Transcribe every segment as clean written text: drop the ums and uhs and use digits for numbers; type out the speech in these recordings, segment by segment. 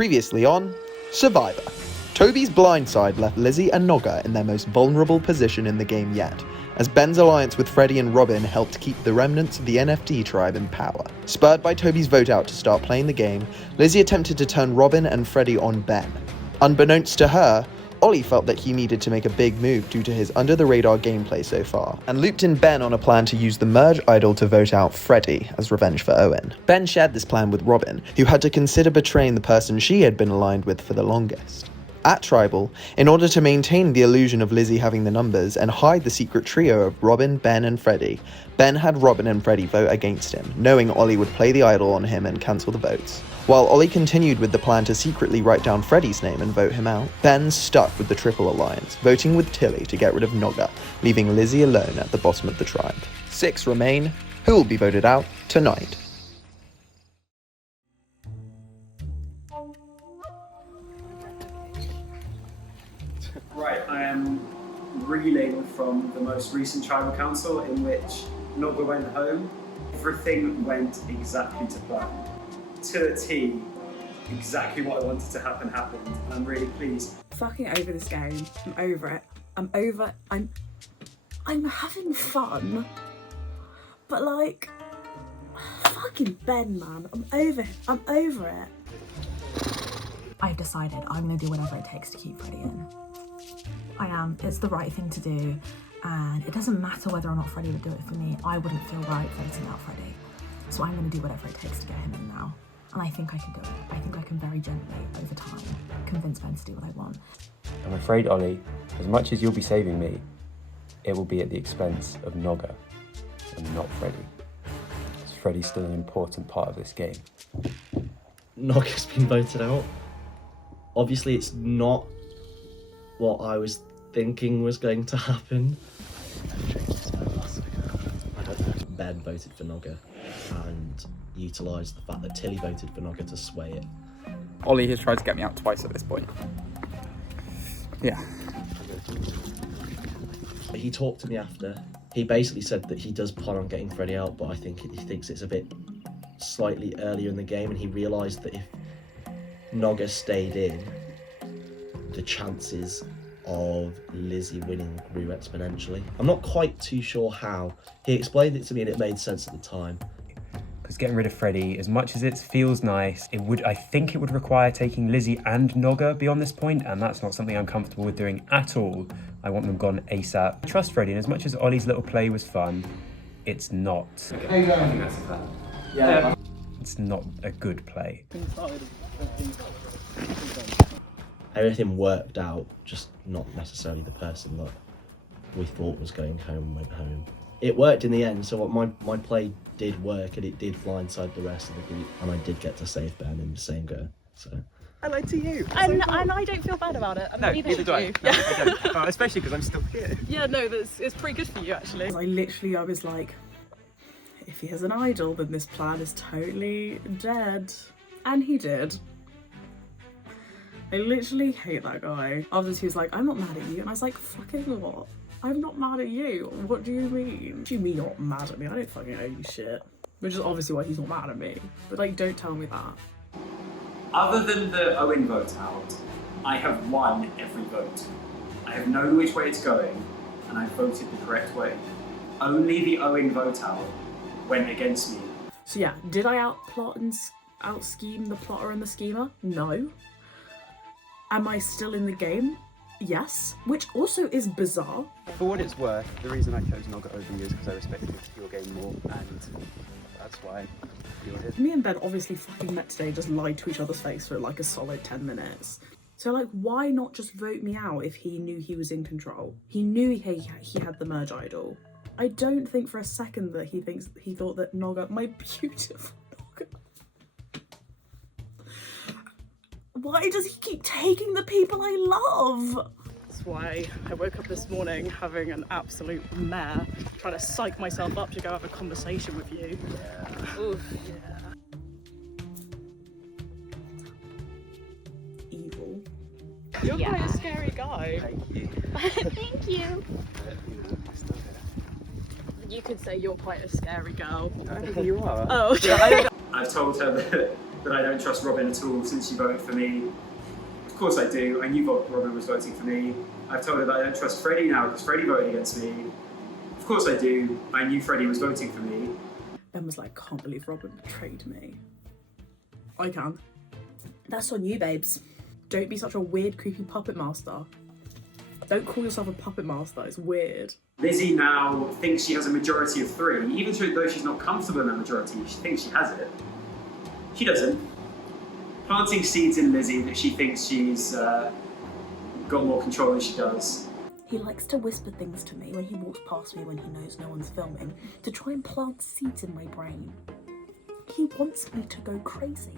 Previously on Survivor. Toby's blindside left Lizzie and Nogga in their most vulnerable position in the game yet, as Ben's alliance with Freddy and Robin helped keep the remnants of the NFT tribe in power. Spurred by Toby's vote out to start playing the game, Lizzie attempted to turn Robin and Freddy on Ben. Unbeknownst to her, Ollie felt that he needed to make a big move due to his under-the-radar gameplay so far, and looped in Ben on a plan to use the merge idol to vote out Freddy as revenge for Owen. Ben shared this plan with Robin, who had to consider betraying the person she had been aligned with for the longest. At Tribal, in order to maintain the illusion of Lizzie having the numbers and hide the secret trio of Robin, Ben and Freddy, Ben had Robin and Freddy vote against him, knowing Ollie would play the idol on him and cancel the votes. While Ollie continued with the plan to secretly write down Freddy's name and vote him out, Ben stuck with the Triple Alliance, voting with Tilly to get rid of Nogga, leaving Lizzie alone at the bottom of the tribe. 6 remain, who will be voted out tonight. Right, I am reeling from the most recent tribal council in which Nogga went home. Everything went exactly to plan. To a T, exactly what I wanted to happen happened, and I'm really pleased. Fucking over this game. I'm over it. I'm having fun. But like, fucking Ben, man. I'm over it. I've decided I'm gonna do whatever it takes to keep Freddy in. I am. It's the right thing to do, and it doesn't matter whether or not Freddy would do it for me. I wouldn't feel right voting out Freddy. So I'm gonna do whatever it takes to get him in now. And I think I can do it. I think I can very gently, over time, convince Ben to do what I want. I'm afraid, Ollie, as much as you'll be saving me, it will be at the expense of Nogga, and not Freddy. Because Freddy's still an important part of this game. Nogga's been voted out. Obviously, it's not what I was thinking was going to happen. Ben voted for Nogga and utilised the fact that Tilly voted for Nogga to sway it. Ollie has tried to get me out twice at this point. Yeah. He talked to me after. He basically said that he does plan on getting Freddy out, but I think he thinks it's a bit slightly earlier in the game, and he realised that if Nogga stayed in, the chances of Lizzie winning grew exponentially. I'm not quite too sure how. He explained it to me and it made sense at the time. Because getting rid of Freddy, as much as it feels nice, I think it would require taking Lizzie and Nogga beyond this point, and that's not something I'm comfortable with doing at all. I want them gone ASAP. I trust Freddy, and as much as Ollie's little play was fun, it's not. How you going? I think that's a fact. Yeah. It's not a good play. Everything worked out, just not necessarily the person that we thought was going home went home. It worked in the end, so my play did work, and it did blindside the rest of the group, and I did get to save Ben in the same go. So. Hello to you. And I don't feel bad about it. I mean, No, neither should do I. you. No, I don't. Especially because I'm still here. Yeah, no, it's pretty good for you actually. I was like, if he has an idol, then this plan is totally dead. And he did. I literally hate that guy. After he was like, I'm not mad at you. And I was like, fucking what? I'm not mad at you. What do you mean? What do you mean you're not mad at me? I don't fucking owe you shit. Which is obviously why he's not mad at me. But like, don't tell me that. Other than the Owen vote out, I have won every vote. I have known which way it's going, and I voted the correct way. Only the Owen vote out went against me. So yeah, did I outplot and out-scheme the plotter and the schemer? No. Am I still in the game? Yes. Which also is bizarre. For what it's worth, the reason I chose Nogga over you is because I respected your game more, and that's why you're here. Me and Ben obviously fucking met today, just lied to each other's face for like a solid 10 minutes. So like, why not just vote me out if he knew he was in control? He knew he had the merge idol. I don't think for a second that he thought that Nogga, my beautiful Nogga. Why does he keep taking the people I love? That's why I woke up this morning having an absolute mare, trying to psych myself up to go have a conversation with you. Yeah. Oof, yeah. Evil. You're quite a scary guy. Thank you. Thank you. You could say you're quite a scary girl. I don't think you are. Oh. I've told her that that I don't trust Robin at all since she voted for me. Of course I do. I knew Robin was voting for me. I've told her that I don't trust Freddie now because Freddie voted against me. Of course I do. I knew Freddie was voting for me. Ben was like, can't believe Robin betrayed me. I can. That's on you, babes. Don't be such a weird, creepy puppet master. Don't call yourself a puppet master, it's weird. Lizzie now thinks she has a majority of 3, even though she's not comfortable in that majority, she thinks she has it. She doesn't. Planting seeds in Lizzie that she thinks she's got more control than she does. He likes to whisper things to me when he walks past me when he knows no one's filming, to try and plant seeds in my brain. He wants me to go crazy.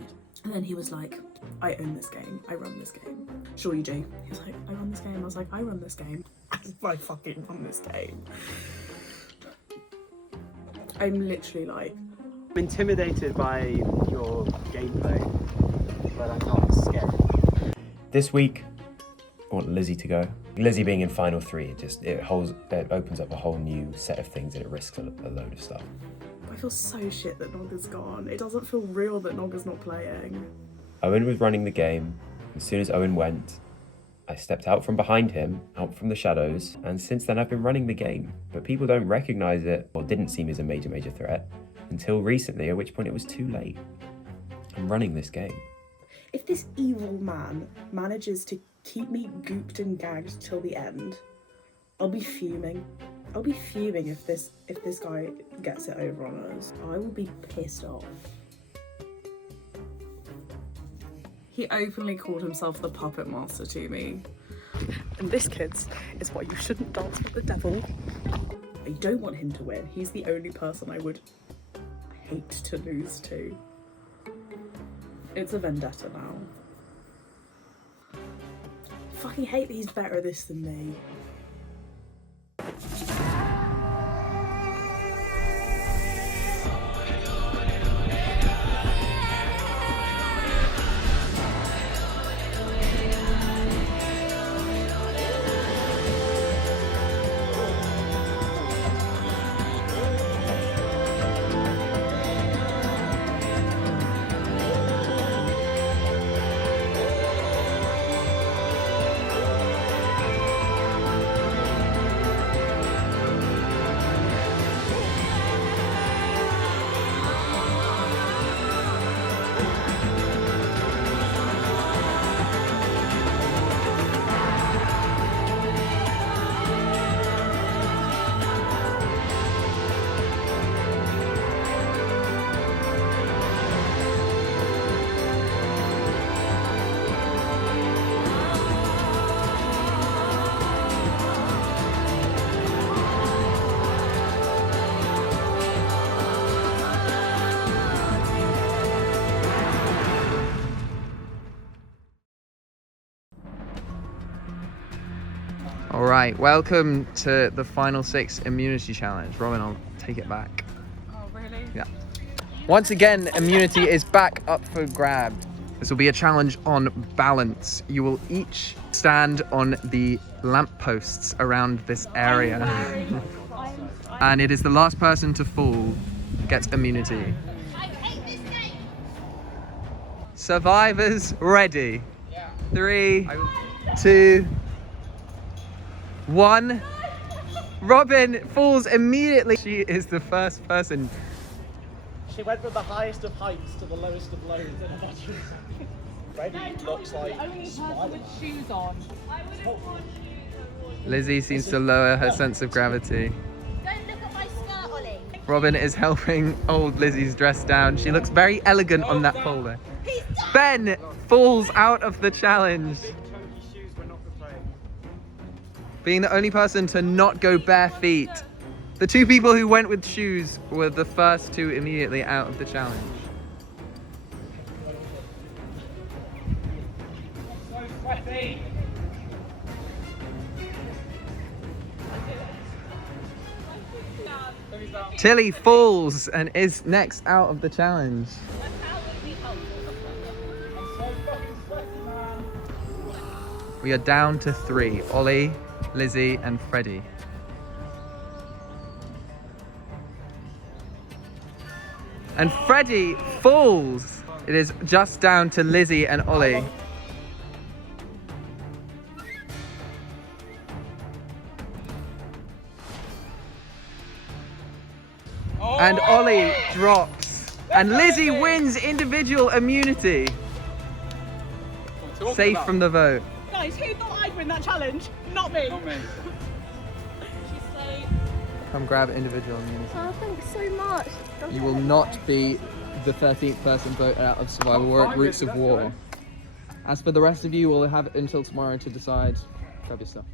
And then he was like, I own this game, I run this game. Sure you do. He was like, I run this game. I was like, I run this game. I fucking run this game. I'm literally like... I'm intimidated by your gameplay, but I'm not scared. This week, I want Lizzie to go. Lizzie being in final 3, it opens up a whole new set of things and it risks a load of stuff. I feel so shit that Nogga's gone. It doesn't feel real that Nogga's not playing. Owen was running the game. As soon as Owen went, I stepped out from behind him, out from the shadows, and since then I've been running the game. But people don't recognise it, or didn't see me as a major threat, until recently, at which point it was too late. I'm running this game. If this evil man manages to keep me gooped and gagged till the end, I'll be fuming. I'll be fuming if this guy gets it over on us. I will be pissed off. He openly called himself the puppet master to me. And this, kids, is why you shouldn't dance with the devil. I don't want him to win. He's the only person I would hate to lose to. It's a vendetta now. Fucking hate that he's better at this than me. Alright, welcome to the final 6 immunity challenge. Robin, I'll take it back. Oh, really? Yeah. Once again, immunity is back up for grab. This will be a challenge on balance. You will each stand on the lampposts around this area. And it is the last person to fall gets immunity. Survivors ready. 3, 2, 1. Robin falls immediately. She is the first person. She went from the highest of heights to the lowest of lows in a budget. Freddie looks like smiling. Shoes on. Lizzie seems to lower her sense of gravity. Don't look at my skirt, Ollie. Robin is helping hold Lizzie's dress down. She looks very elegant on that pole there. Ben falls out of the challenge. Being the only person to not go bare feet. The 2 people who went with shoes were the first 2 immediately out of the challenge. Tilly falls and is next out of the challenge. We are down to 3. Ollie, Lizzie and Freddie. And Freddie falls. It is just down to Lizzie and Ollie. And Ollie drops. And Lizzie wins individual immunity. Safe from the vote. Guys, who thought I'd win that challenge? Not me. Not me. Come grab individual immunity. Oh, thanks so much. You will not be the 13th person voted out of Survival Warwick Roots of War. As for the rest of you, we'll have until tomorrow to decide. Grab your stuff.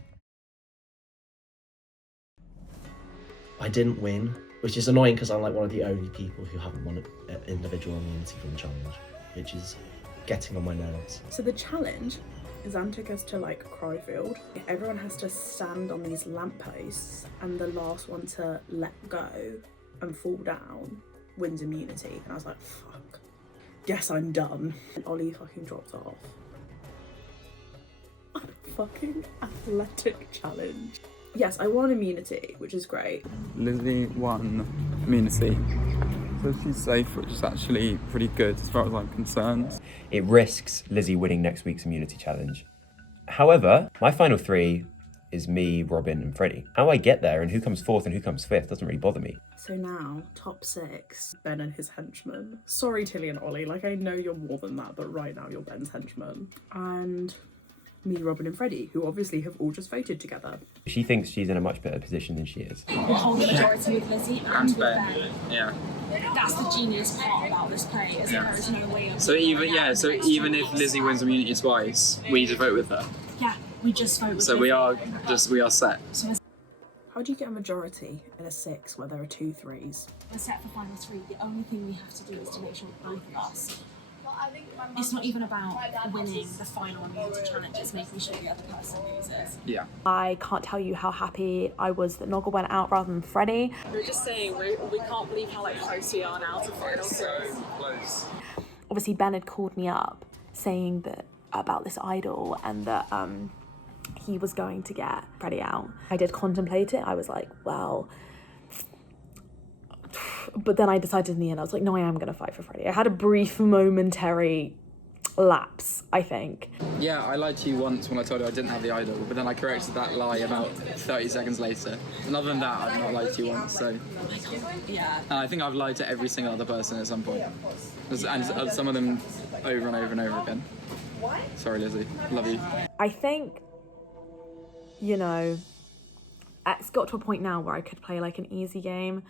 I didn't win, which is annoying because I'm like one of the only people who haven't won individual immunity from the challenge, which is getting on my nerves. So the challenge is Anne took us to like Cryfield. Everyone has to stand on these lampposts and the last one to let go and fall down wins immunity. And I was like, fuck, guess I'm done. And Ollie fucking dropped off. A fucking athletic challenge. Yes, I won immunity, which is great. Lizzie won immunity. So she's safe, which is actually pretty good as far as I'm concerned. It risks Lizzie winning next week's immunity challenge. However, my final three is me, Robin and Freddie. How I get there and who comes fourth and who comes fifth doesn't really bother me. So now, top 6, Ben and his henchmen. Sorry, Tilly and Ollie, like I know you're more than that, but right now you're Ben's henchmen. And me, Robin and Freddie, who obviously have all just voted together. She thinks she's in a much better position than she is. We hold the majority with Lizzie and with Ben. Yeah. That's the genius part about this play, is that there is no way of... So even if Lizzie wins immunity twice, we just vote with her. Yeah, we just vote with So Lizzie. we are set. So How do you get a majority in a 6 where there are 2 3s? we're set for final 3. The only thing we have to do is to make sure both of us... It's not even about winning the final immunity challenge, it's making sure the other person loses. Yeah. I can't tell you how happy I was that Nogga went out rather than Freddie. We were just saying, we can't believe how like close we are now to final 2. Close. Obviously Ben had called me up saying that about this idol and that he was going to get Freddie out. I did contemplate it. I was like, well, but then I decided in the end, I was like, no, I am going to fight for Freddie. I had a brief momentary lapse, I think. Yeah, I lied to you once when I told you I didn't have the idol, but then I corrected that lie about 30 seconds later. And other than that, I've not lied to you once, so... Yeah. And I think I've lied to every single other person at some point. And some of them over and over and over again. Sorry, Lizzie. Love you. I think, you know, it's got to a point now where I could play like an easy game.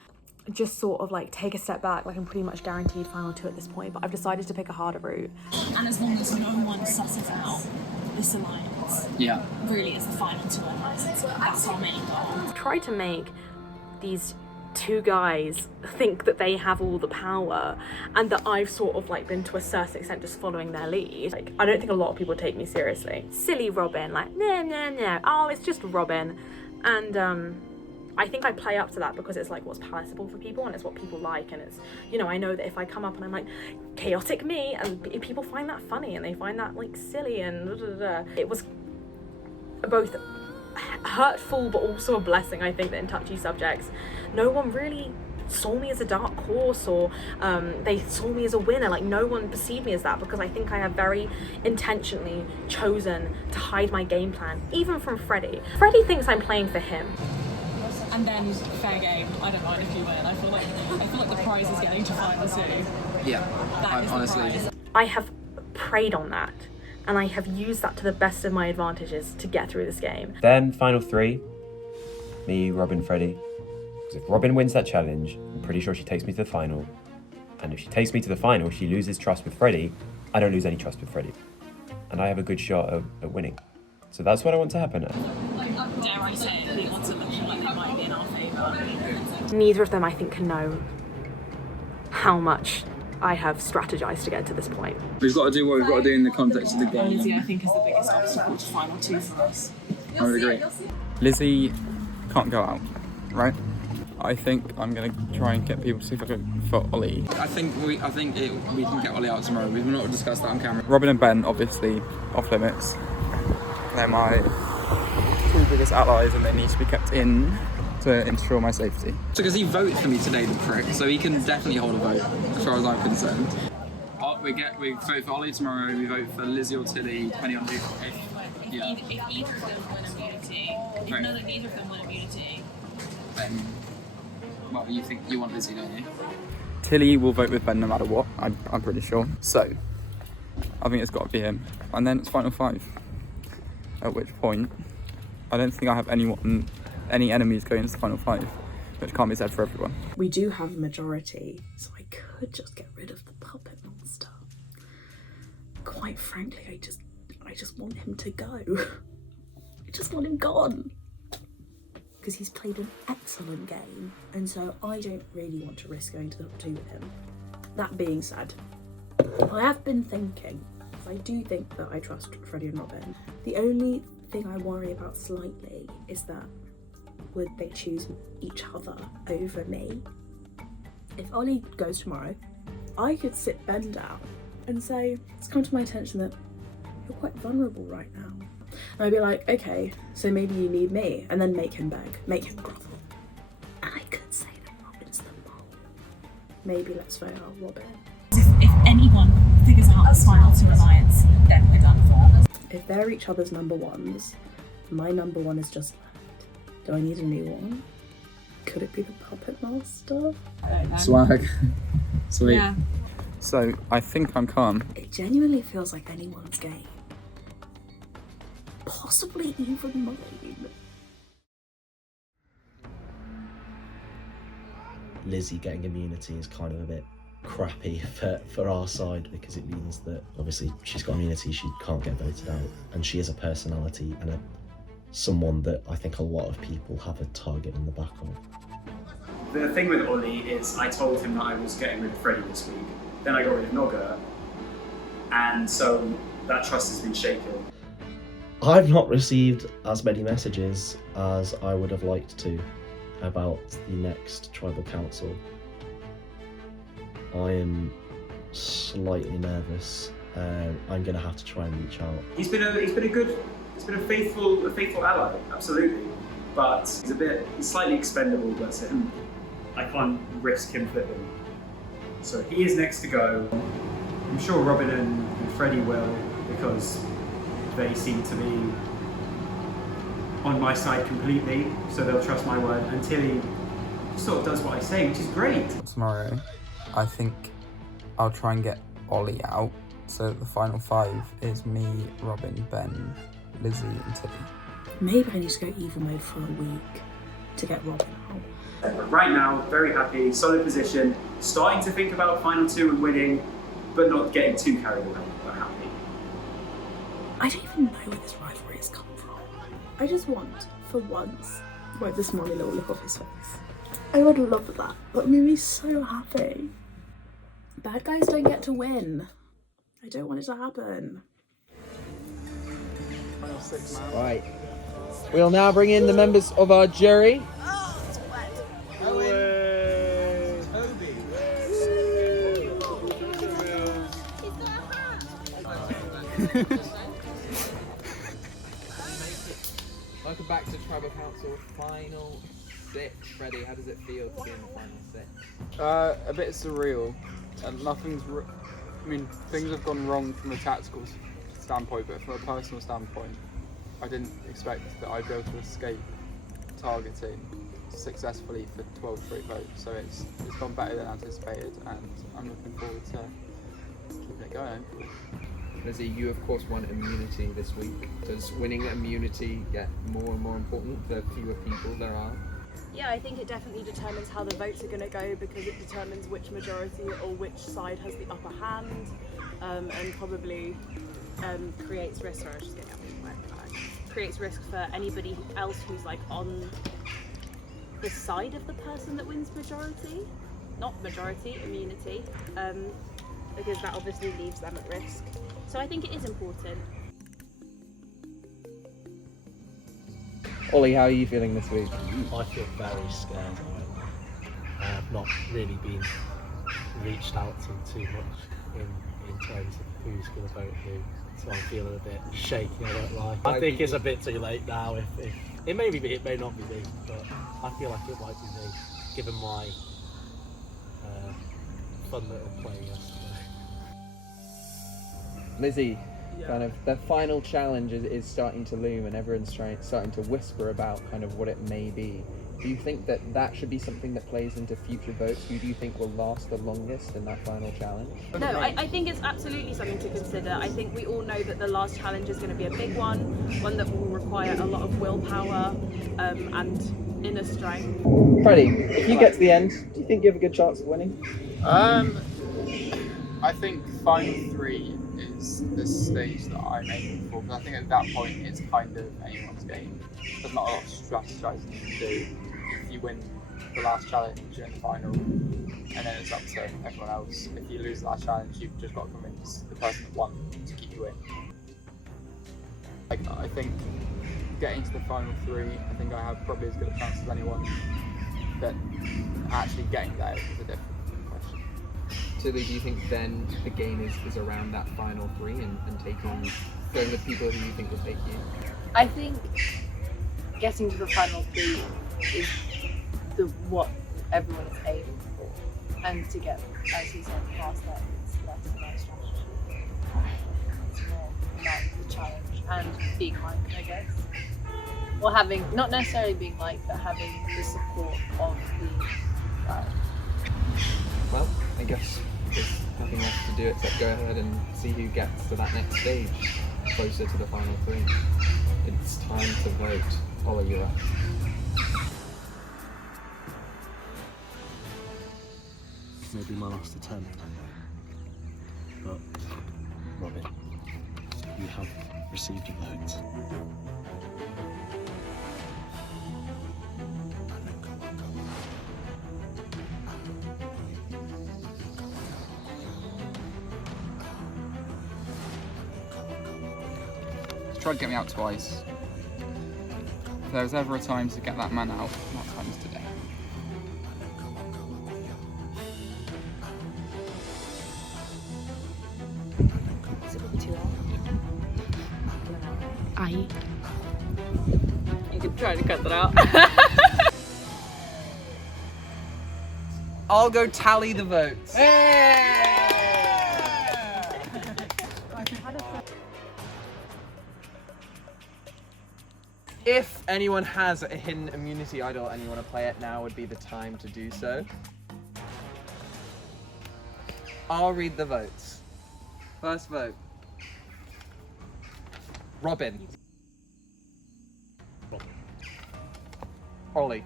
Just sort of like take a step back, like I'm pretty much guaranteed final 2 at this point, but I've decided to pick a harder route. And as long as no one susses out this alliance, Yeah. really is the final 2 alliances. That's our main goal. Try to make these 2 guys think that they have all the power and that I've sort of like been to a certain extent just following their lead. Like, I don't think a lot of people take me seriously. Silly Robin, like, no, oh, it's just Robin. And I think I play up to that because it's like what's palatable for people and it's what people like, and it's, you know, I know that if I come up and I'm like chaotic me, and people find that funny and they find that like silly and It was both hurtful but also a blessing, I think, that in touchy subjects no one really saw me as a dark horse or they saw me as a winner. Like, no one perceived me as that because I think I have very intentionally chosen to hide my game plan, even from Freddie. Freddie thinks I'm playing for him. And then fair game. I don't mind if you win. I feel like the prize is getting to final 2. Yeah. That is Honestly. the prize. I have preyed on that and I have used that to the best of my advantages to get through this game. Then final 3, me, Robin, Freddie. Because if Robin wins that challenge, I'm pretty sure she takes me to the final. And if she takes me to the final, she loses trust with Freddie. I don't lose any trust with Freddie. And I have a good shot at winning. So that's what I want to happen. Dare I say it, the odds are looking like they might be in our favour. Neither of them, I think, can know how much I have strategized to get to this point. We've got to do what we've got to do in the context of the game. Lizzie, I think, is the biggest obstacle to final 2 for us. I would agree. Lizzie can't go out, right? I think I'm going to try and get people to see if I can for Ollie. I think we can get Ollie out tomorrow. We've not discussed that on camera. Robin and Ben, obviously, off limits. They're my 2 biggest allies and they need to be kept in to ensure my safety. So because he voted for me today, the prick, so he can definitely hold a vote, as far as I'm concerned. we vote for Ollie tomorrow. We vote for Lizzie or Tilly, depending on who. Yeah. If either of them win immunity, if Right. none of neither of them win immunity, Then, well, you think you want Lizzie, don't you? Tilly will vote with Ben no matter what, I'm pretty sure. So, I think it's got to be him. And then it's final 5. At which point, I don't think I have any enemies going into the final 5, which can't be said for everyone. We do have a majority, so I could just get rid of the puppet monster. Quite frankly, I just want him to go. I just want him gone. Because he's played an excellent game, and so I don't really want to risk going to the top 2 with him. That being said, I have been thinking, I do think that I trust Freddie and Robin. The only thing I worry about slightly is that would they choose each other over me? If Ollie goes tomorrow, I could sit Ben down and say, it's come to my attention that you're quite vulnerable right now. And I'd be like, okay, so maybe you need me, and then make him beg, make him grovel. And I could say that Robin's the mole. Maybe let's vote out Robin. If anyone figures out this final 2 alliance, then we're done for. If they're each other's number ones, my number one is just left. Do I need a new one? Could it be the puppet master? Swag. Sweet. yeah. So, I think I'm calm. It genuinely feels like anyone's game. Possibly even mine. Lizzie getting immunity is kind of a bit crappy for our side, because it means that obviously she's got immunity, she can't get voted out, and she is a personality and someone that I think a lot of people have a target in the back of. The thing with Ollie is I told him that I was getting rid of Freddie this week. Then I got rid of Nogga, and so that trust has been shaken. I've not received as many messages as I would have liked to about the next tribal council. I am slightly nervous. I'm going to have to try and reach out. He's been a faithful ally, absolutely. But he's slightly expendable, bless him. I can't risk him flipping. So he is next to go. I'm sure Robin and Freddie will, because they seem to be on my side completely, so they'll trust my word. And Tilly sort of does what I say, which is great. Tomorrow, I think I'll try and get Ollie out. So the final 5 is me, Robin, Ben, Lizzie and Tilly. Maybe I need to go evil mode for a week to get Robin out. But right now, very happy, solid position, starting to think about final 2 and winning, but not getting too carried away, but happy. I don't even know where this rivalry has come from. I just want, for once, wipe the smiley little look off his face. I would love that. That made me so happy. Bad guys don't get to win. I don't want it to happen. Right. We'll now bring in the members of our jury. Welcome back to Tribal Council Final 6. Freddie, how does it feel to be in the Final 6? A bit surreal. And things have gone wrong from a tactical standpoint, but from a personal standpoint, I didn't expect that I'd be able to escape targeting successfully for 12 straight votes. So it's gone better than anticipated, and I'm looking forward to keeping it going. Lizzie, you of course won immunity this week. Does winning immunity get more and more important the fewer people there are? Yeah, I think it definitely determines how the votes are going to go, because it determines which majority or which side has the upper hand, and probably creates risk. Sorry, I was just getting out of my bag. Creates risk for anybody else who's like on the side of the person that wins majority, not majority, immunity, because that obviously leaves them at risk. So I think it is important. Ollie, how are you feeling this week? I feel very scared. I have not really been reached out to too much in terms of who's going to vote who, so I'm feeling a bit shaky, I won't lie. I think it's a bit too late now. If it may be me, it may not be me, but I feel like it might be me, given my fun little play yesterday. Lizzie, kind of the final challenge is starting to loom, and everyone's starting to whisper about kind of what it may be. Do you think that should be something that plays into future votes? Who do you think will last the longest in that final challenge? No, I think it's absolutely something to consider. I think we all know that the last challenge is going to be a big one that will require a lot of willpower and inner strength. Freddie, if you get to the end, do you think you have a good chance of winning? I think final 3 is the stage that I'm aiming for, because I think at that point it's kind of anyone's game. There's not a lot of strategizing you can do. If you win the last challenge, you're in the final, and then it's up to everyone else. If you lose the last challenge, you've just got to convince the person that won to keep you in. I think getting to the final 3, I think I have probably as good a chance as anyone, but actually getting there is a different question. Tilly, do you think then the game is around that final 3 and going with people who you think will take you? I think getting to the final 3 is what everyone is aiming for, and to get, as he said, past that, it's less about strategy. It's more about the challenge and being liked, I guess. Or having, not necessarily being liked, but having the support of the crowd. Well, I guess there's nothing else to do except go ahead and see who gets to that next stage, closer to the final 3. It's time to vote. Ollie, you're up. Maybe my last attempt. But, Robin, you have received a vote. He's tried to get me out twice. If there was ever a time to get that man out, that time is today. Is it too long? Aye. You could try to cut that out. I'll go tally the votes. If anyone has a hidden immunity idol and you want to play it, now would be the time to do so. I'll read the votes. First vote. Robin. Ollie.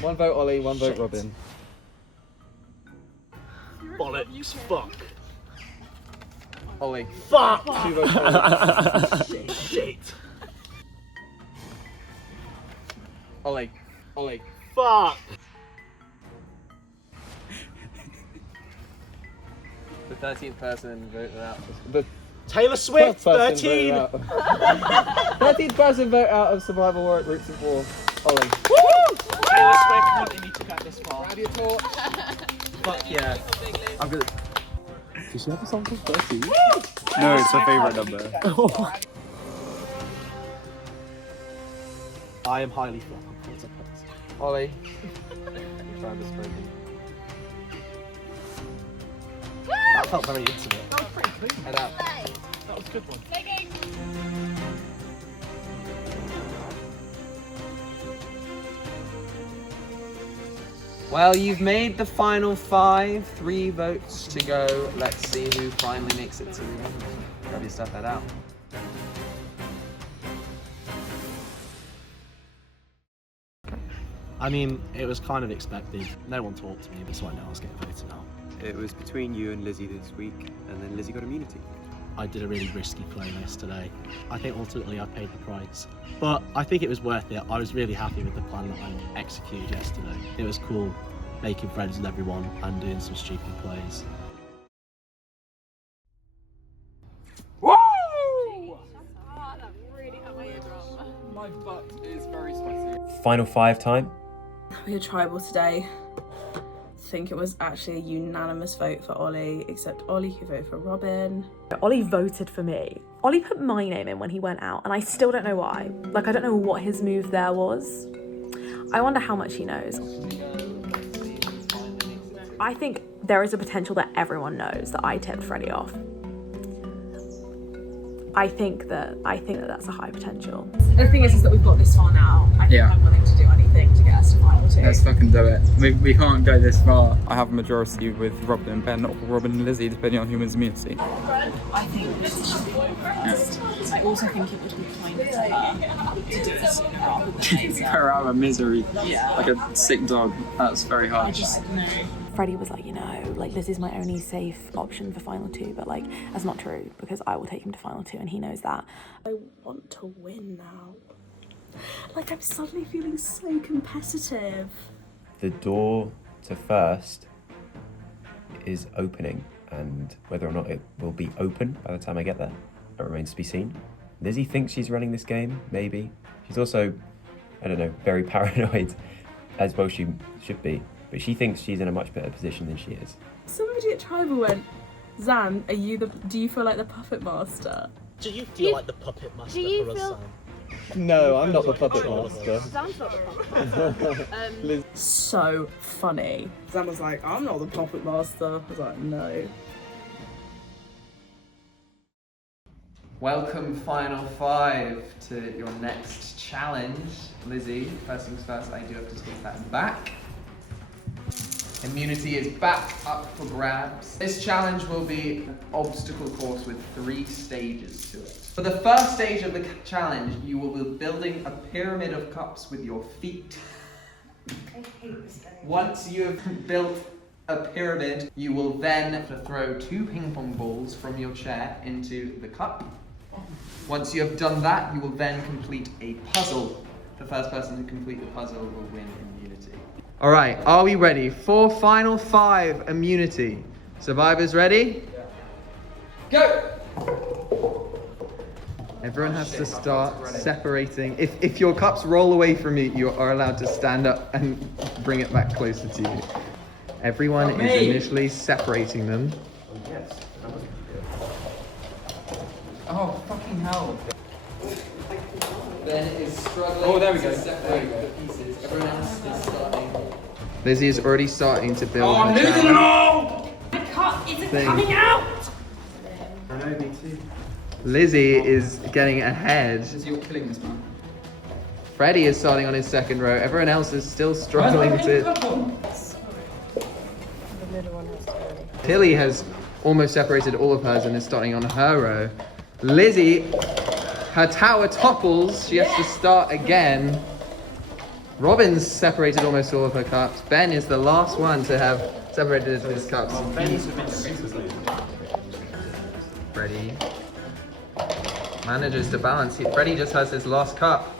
One vote Ollie, one vote Robin. Bollocks, fuck. Ollie. Fuck! 2 votes Ollie. Shit. Ollie. Ollie. Fuck! The 13th person voted out. Taylor Swift, 13! 13! 13th person vote out of Survival Warwick Roots of War. Ollie. Woo! Taylor Swift wanted me to go this far. Grab your torch. Fuck yeah. I'm good. Does she have a song called 13? No, it's her favourite number. I am highly flawed. Ollie. Try this spoken. That felt very intimate. That was pretty clean. Head out. That was a good one. Well, you've made the final 5, 3 votes to go. Let's see who finally makes it to the end. Grab your stuff, head out. I mean, it was kind of expected. No one talked to me, but so I know I was getting voted out. It was between you and Lizzie this week, and then Lizzie got immunity. I did a really risky play yesterday. I think ultimately I paid the price, but I think it was worth it. I was really happy with the plan that I executed yesterday. It was cool making friends with everyone and doing some stupid plays. Woo! My butt is very sweaty. Final 5 time. We had tribal today. I think it was actually a unanimous vote for Ollie, except Ollie who voted for Robin. Ollie voted for me. Ollie put my name in when he went out, and I still don't know why. Like, I don't know what his move there was. I wonder how much he knows. I think there is a potential that everyone knows that I tipped Freddie off. I think that that's a high potential. The thing is that we've got this far now. I think I'm willing to do anything to get us to final 2. Let's fucking do it. We can't go this far. I have a majority with Robin and Ben, not Robin and Lizzie, depending on human's immunity. I think this is first. I also think it would be kind of to do this sooner rather than later. Her out of misery. Yeah. Like a sick dog. That's very hard. I just know. Freddie was like, you know, like Lizzie's my only safe option for final 2, but like that's not true because I will take him to final 2 and he knows that. I want to win now. Like I'm suddenly feeling so competitive. The door to first is opening, and whether or not it will be open by the time I get there, that remains to be seen. Lizzie thinks she's running this game, maybe. She's also, I don't know, very paranoid, as well she should be. But she thinks she's in a much better position than she is. Somebody at Tribal went, Zan, do you feel like the puppet master? Do you feel like the puppet master for us, Sam? No, I'm not the puppet master. Zan's not the puppet master. So funny. Zan was like, I'm not the puppet master. I was like, no. Welcome, Final 5, to your next challenge. Lizzie, first things first, I do have to take that back. Immunity is back up for grabs. This challenge will be an obstacle course with 3 stages to it. For the first stage of the challenge, you will be building a pyramid of cups with your feet. Once you have built a pyramid, you will then have to throw 2 ping pong balls from your chair into the cup. Once you have done that, you will then complete a puzzle. The first person to complete the puzzle will win immunity. All right, are we ready for Final 5 immunity? Survivors ready? Go! Everyone has to start separating. If your cups roll away from you, you are allowed to stand up and bring it back closer to you. Everyone is initially separating them. Oh, fucking hell. Ben is struggling to separate the pieces. Everyone else is starting. Lizzie is already starting to build. Oh, I'm losing it all! My cup isn't coming out! I know, me too. Lizzie is getting ahead. You're killing this man. Freddie is starting on his second row. Everyone else is still struggling to. Tilly has almost separated all of hers and is starting on her row. Lizzie, her tower topples. She has to start again. Robin's separated almost all of her cups. Ben is the last one to have separated his cups. Freddie manages to balance. Freddie just has his last cup.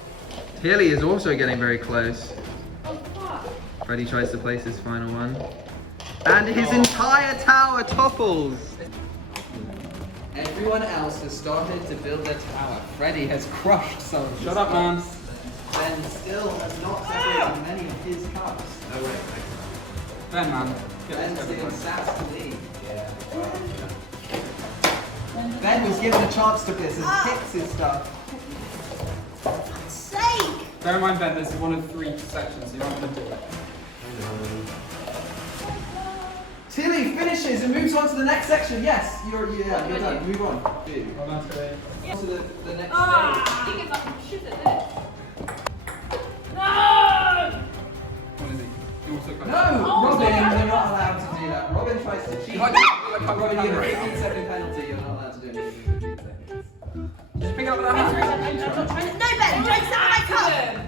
Tilly is also getting very close. Freddie tries to place his final one. And his entire tower topples. Everyone else has started to build their tower. Freddie has crushed some. Shut up, man. Ben still has not separated many of his cups. No way. Ben, man. Ben's getting sassed to lead. Yeah. Ben was given a chance to piss and kicks his stuff. Sake! Bear in mind, Ben, there's one of 3 sections, so you're not going to do it. Tilly finishes and moves on to the next section. Yes, you're done. Move on. To the next stage. No, Robin, you're not allowed to do that. Robin tries to cheat. Robin, you have a 15-second penalty. You're not allowed to do anything. Just pick it up with that hand. No, Ben, don't stand my cup!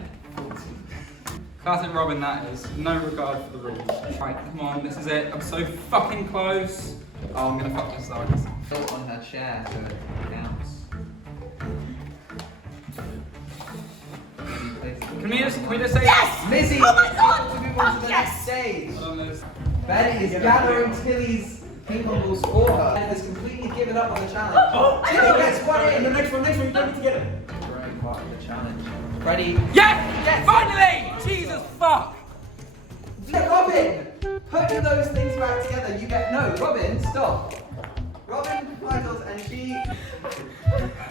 Classic Robin, that is. No regard for the rules. Right, come on, this is it. I'm so fucking close. Oh, I'm gonna fuck this up. Built on her chair so it counts. Can we just say Yes! Lizzie, Oh my God! to move on to the next stage. Ben is gathering Tilly's ping pong balls for her and has completely given up on the challenge. Tilly gets one in. The next one, you don't need to get it. Great part of the challenge. Freddie. Yes! Finally! Jesus fuck! Robin, put those things back together. You get Robin, stop. Robin finals and she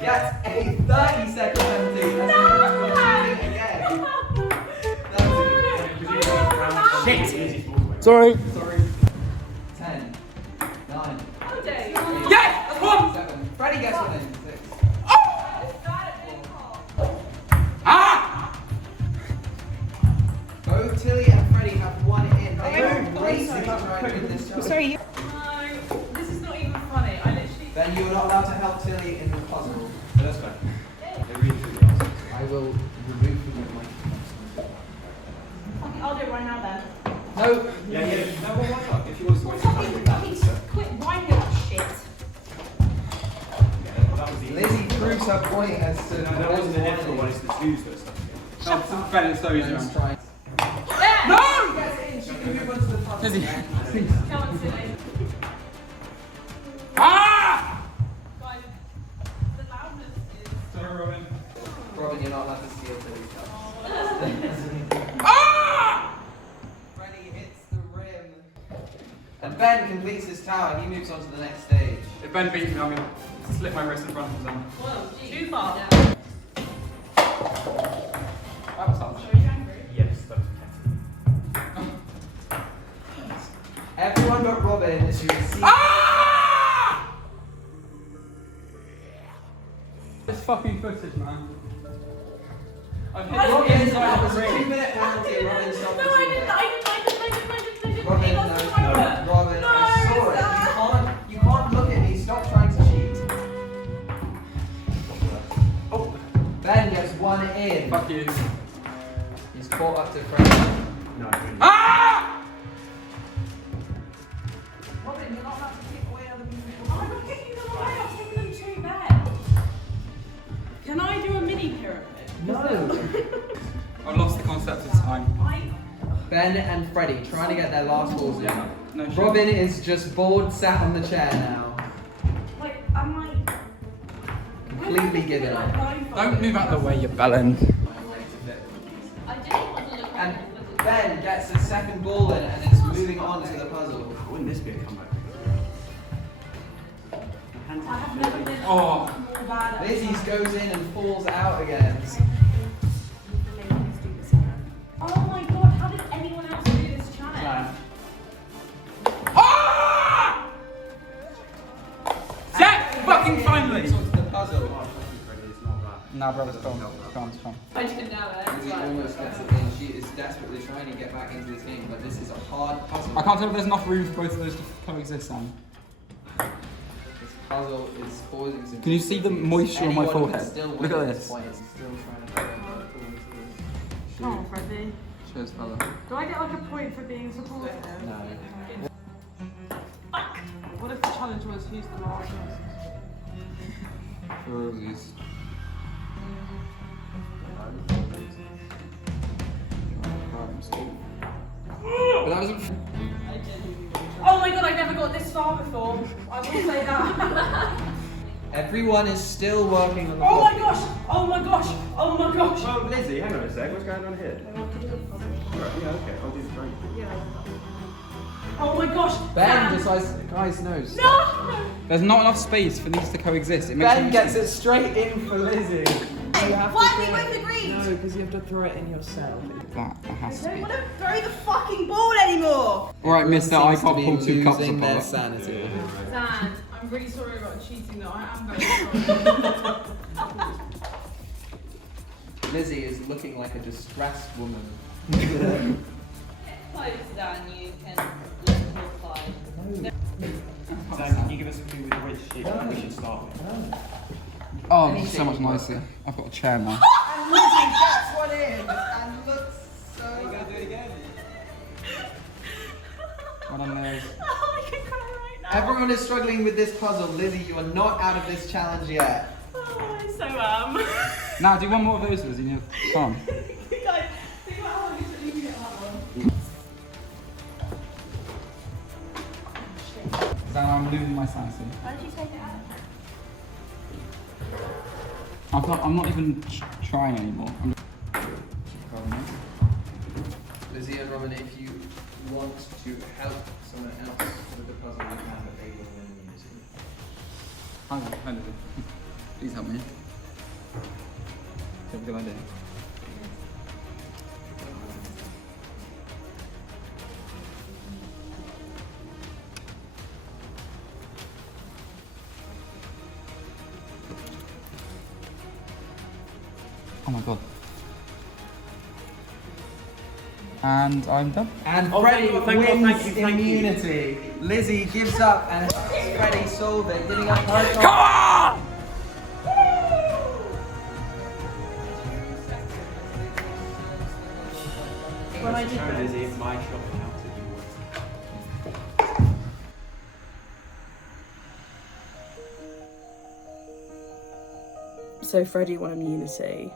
gets a 30-second penalty. Again. Shit! Sorry. 10, 9, Yes! That's one! 7. Freddie gets one in. 6. point as to. That wasn't a difficult one, it's the twos that stuff. No, Ben, it's so easy. Let's try. No! Lizzie. Come on, silly. Ah! Guys, the loudness is. Sorry, Robin. Robin, you're not allowed to steal Tilly's cup. Ah! Freddie hits the rim. And Ben completes his tower and he moves on to the next stage. If Ben beats me, I'm going to slip my wrist in front of him. Whoa, too far. That was hard. Are you angry? Yes, that was Everyone but Robin as you receive. Ah! This fucking footage, man. I've hit Robin, the inside that of was the a ring. 2-minute penalty and Robin stopped No, the I scene. didn't. Robin, He no, lost the camera. Robin, I saw it. You can't look at me. Stop trying to cheat. Oh, Ben gets one in. Fuck you. He's caught up to Freddie. No, Ah! Robin, you're not allowed to take away other people's. I'm not taking them away. I'm taking them to bed. Can I do a mini pyramid? No. I've lost the concept of time. Ben and Freddie trying to get their last balls in. No shit. Robin is just bored, sat on the chair now, Like, I'm like. completely given up. Don't move out of the way, you bellend. I didn't want to look And Ben gets a second ball in and it's moving on to the puzzle. Wouldn't this be a comeback? I have never been Oh. more bad at Lizzie's goes in and falls out again. Oh my god, how did anyone else do this challenge? Ah! Zach, fucking finally! Moves on to the puzzle. Nah, bro, it's gone. It's gone. I didn't know it. Lizzie almost gets it in. She is desperately trying to get back into this game, but this is a hard puzzle. I can't tell if there's enough room for both of those to coexist, Sam. This puzzle is causing some. Can you see the moisture on my Anyone can forehead? still win Look at at this. point. It's still trying to get Come on, Freddie. Cheers, fella. Do I get like a point for being supportive? No. What if the challenge was who's the last person? Roses. But that was Oh my god, I've never got this far before. I will say that. Everyone is still working on the Oh my puzzle. gosh! Oh my gosh! Oh my gosh! Oh, Lizzie, hang on a sec. What's going on here? Right, yeah, okay. I'll do the drink. Oh my gosh! Ben decides the guy's nose. No! There's not enough space for these to coexist. It makes Ben no gets sense. it straight in for Lizzie. Why we both agreed? No, because you have to throw it in yourself. That has to I be. don't want to throw the fucking ball anymore. Alright, mister, I Seems can't to be pull 2 cups losing their apart. sanity. Dan, I'm really sorry about cheating though. I am very sorry. Lizzie is looking like a distressed woman. Close down, you can look horrified. Dan, can you give us a clue with which sheet we should start with? Oh, this is so much nicer. I've got a chair now. And Lizzie gets one in and looks so. Are you gonna do it again? One on those. Oh, I can cry right now. Everyone is struggling with this puzzle. Lizzie, you are not out of this challenge yet. Oh, I so am. Now, do one more of those, Lizzie. Come on. Guys, think about how long it took you to get that one. Dan, I'm losing my sanity. Why did you take it out? I'm not even trying anymore. Lizzie and Robin, if you want to help someone else with the puzzle, you can, but they will win music. Hang on, Lizzie. Please help me. Have a good idea. Oh my god. And I'm done. And Oh, Freddie thank you, wins thank you. immunity. Lizzie gives up and Freddie solve it, giving up her Come on! When I did Lizzie, if my shot counted, you would. So Freddie won immunity.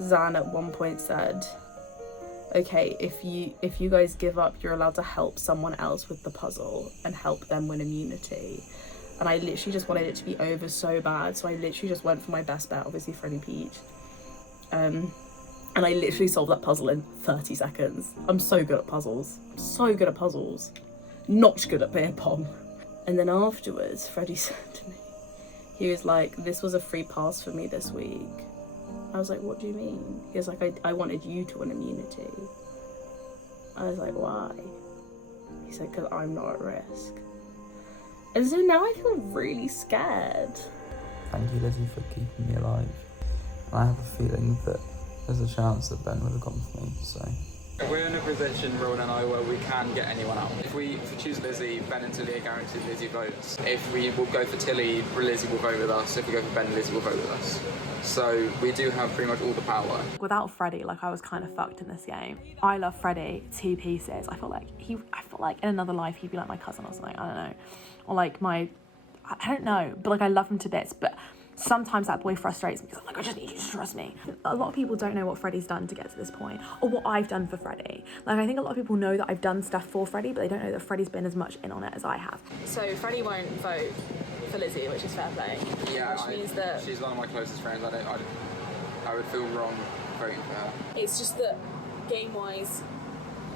Zan at one point said, okay, if you guys give up, you're allowed to help someone else with the puzzle and help them win immunity. And I literally just wanted it to be over so bad, so I literally just went for my best bet, obviously Freddie Peach. And I literally solved that puzzle in 30 seconds. I'm so good at puzzles. So good at puzzles. Not good at beer pong. And then afterwards, Freddie said to me, he was like, this was a free pass for me this week. I was like, what do you mean? He was like, I wanted you to win immunity. I was like, why? He said, because I'm not at risk. And so now I feel really scared. Thank you, Lizzie, for keeping me alive. And I have a feeling that there's a chance that Ben would have gone for me, so. We're in a position, Rowan and I, where we can get anyone out. If we choose Lizzie, Ben and Tilly are guaranteed Lizzie votes. If we will go for Tilly, Lizzie will vote with us. If we go for Ben, Lizzie will vote with us. So we do have pretty much all the power. Without Freddie, like, I was kind of fucked in this game. I love Freddie to pieces. I feel like in another life he'd be like my cousin or something. I don't know, or like I don't know, but like I love him to bits. But sometimes that boy frustrates me because I'm like, I just need you to trust me. A lot of people don't know what Freddie's done to get to this point, or what I've done for Freddie. Like, I think a lot of people know that I've done stuff for Freddie, but they don't know that Freddie's been as much in on it as I have. So Freddie won't vote for Lizzie, which is fair play. Yeah, which means that she's one of my closest friends. I would feel wrong voting for her. it's just that game-wise,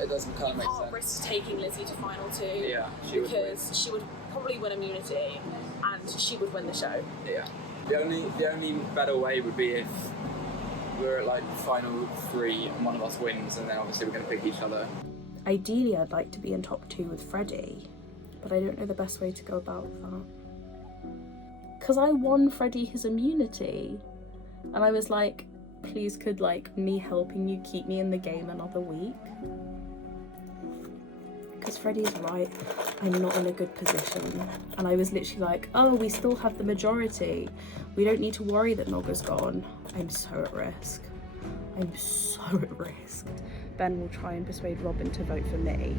It doesn't kind of make sense. risk taking Lizzie to final two. Yeah, because she would probably win immunity and she would win the show. Yeah. The only better way would be if we're at like final three and one of us wins, and then obviously we're going to pick each other. Ideally, I'd like to be in top 2 with Freddie, but I don't know the best way to go about that. Because I won Freddie his immunity, and I was like, please could like me helping you keep me in the game another week? Because Freddie's right, I'm not in a good position. And I was literally like, oh, we still have the majority. We don't need to worry that Nogga's gone. I'm so at risk. I'm so at risk. Ben will try and persuade Robin to vote for me.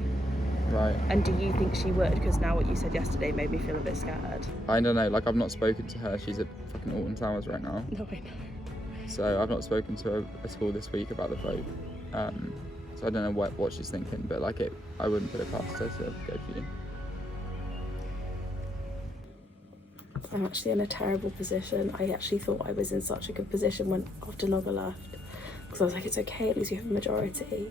Right. And do you think she would? Because now what you said yesterday made me feel a bit scared. I don't know, like I've not spoken to her. She's at fucking Alton Towers right now. No, I know. So I've not spoken to her at all this week about the vote. So I don't know what she's thinking, but like I wouldn't put it past her to go for you. I'm actually in a terrible position. I actually thought I was in such a good position when after Nogga left. Because I was like, it's okay, at least you have a majority.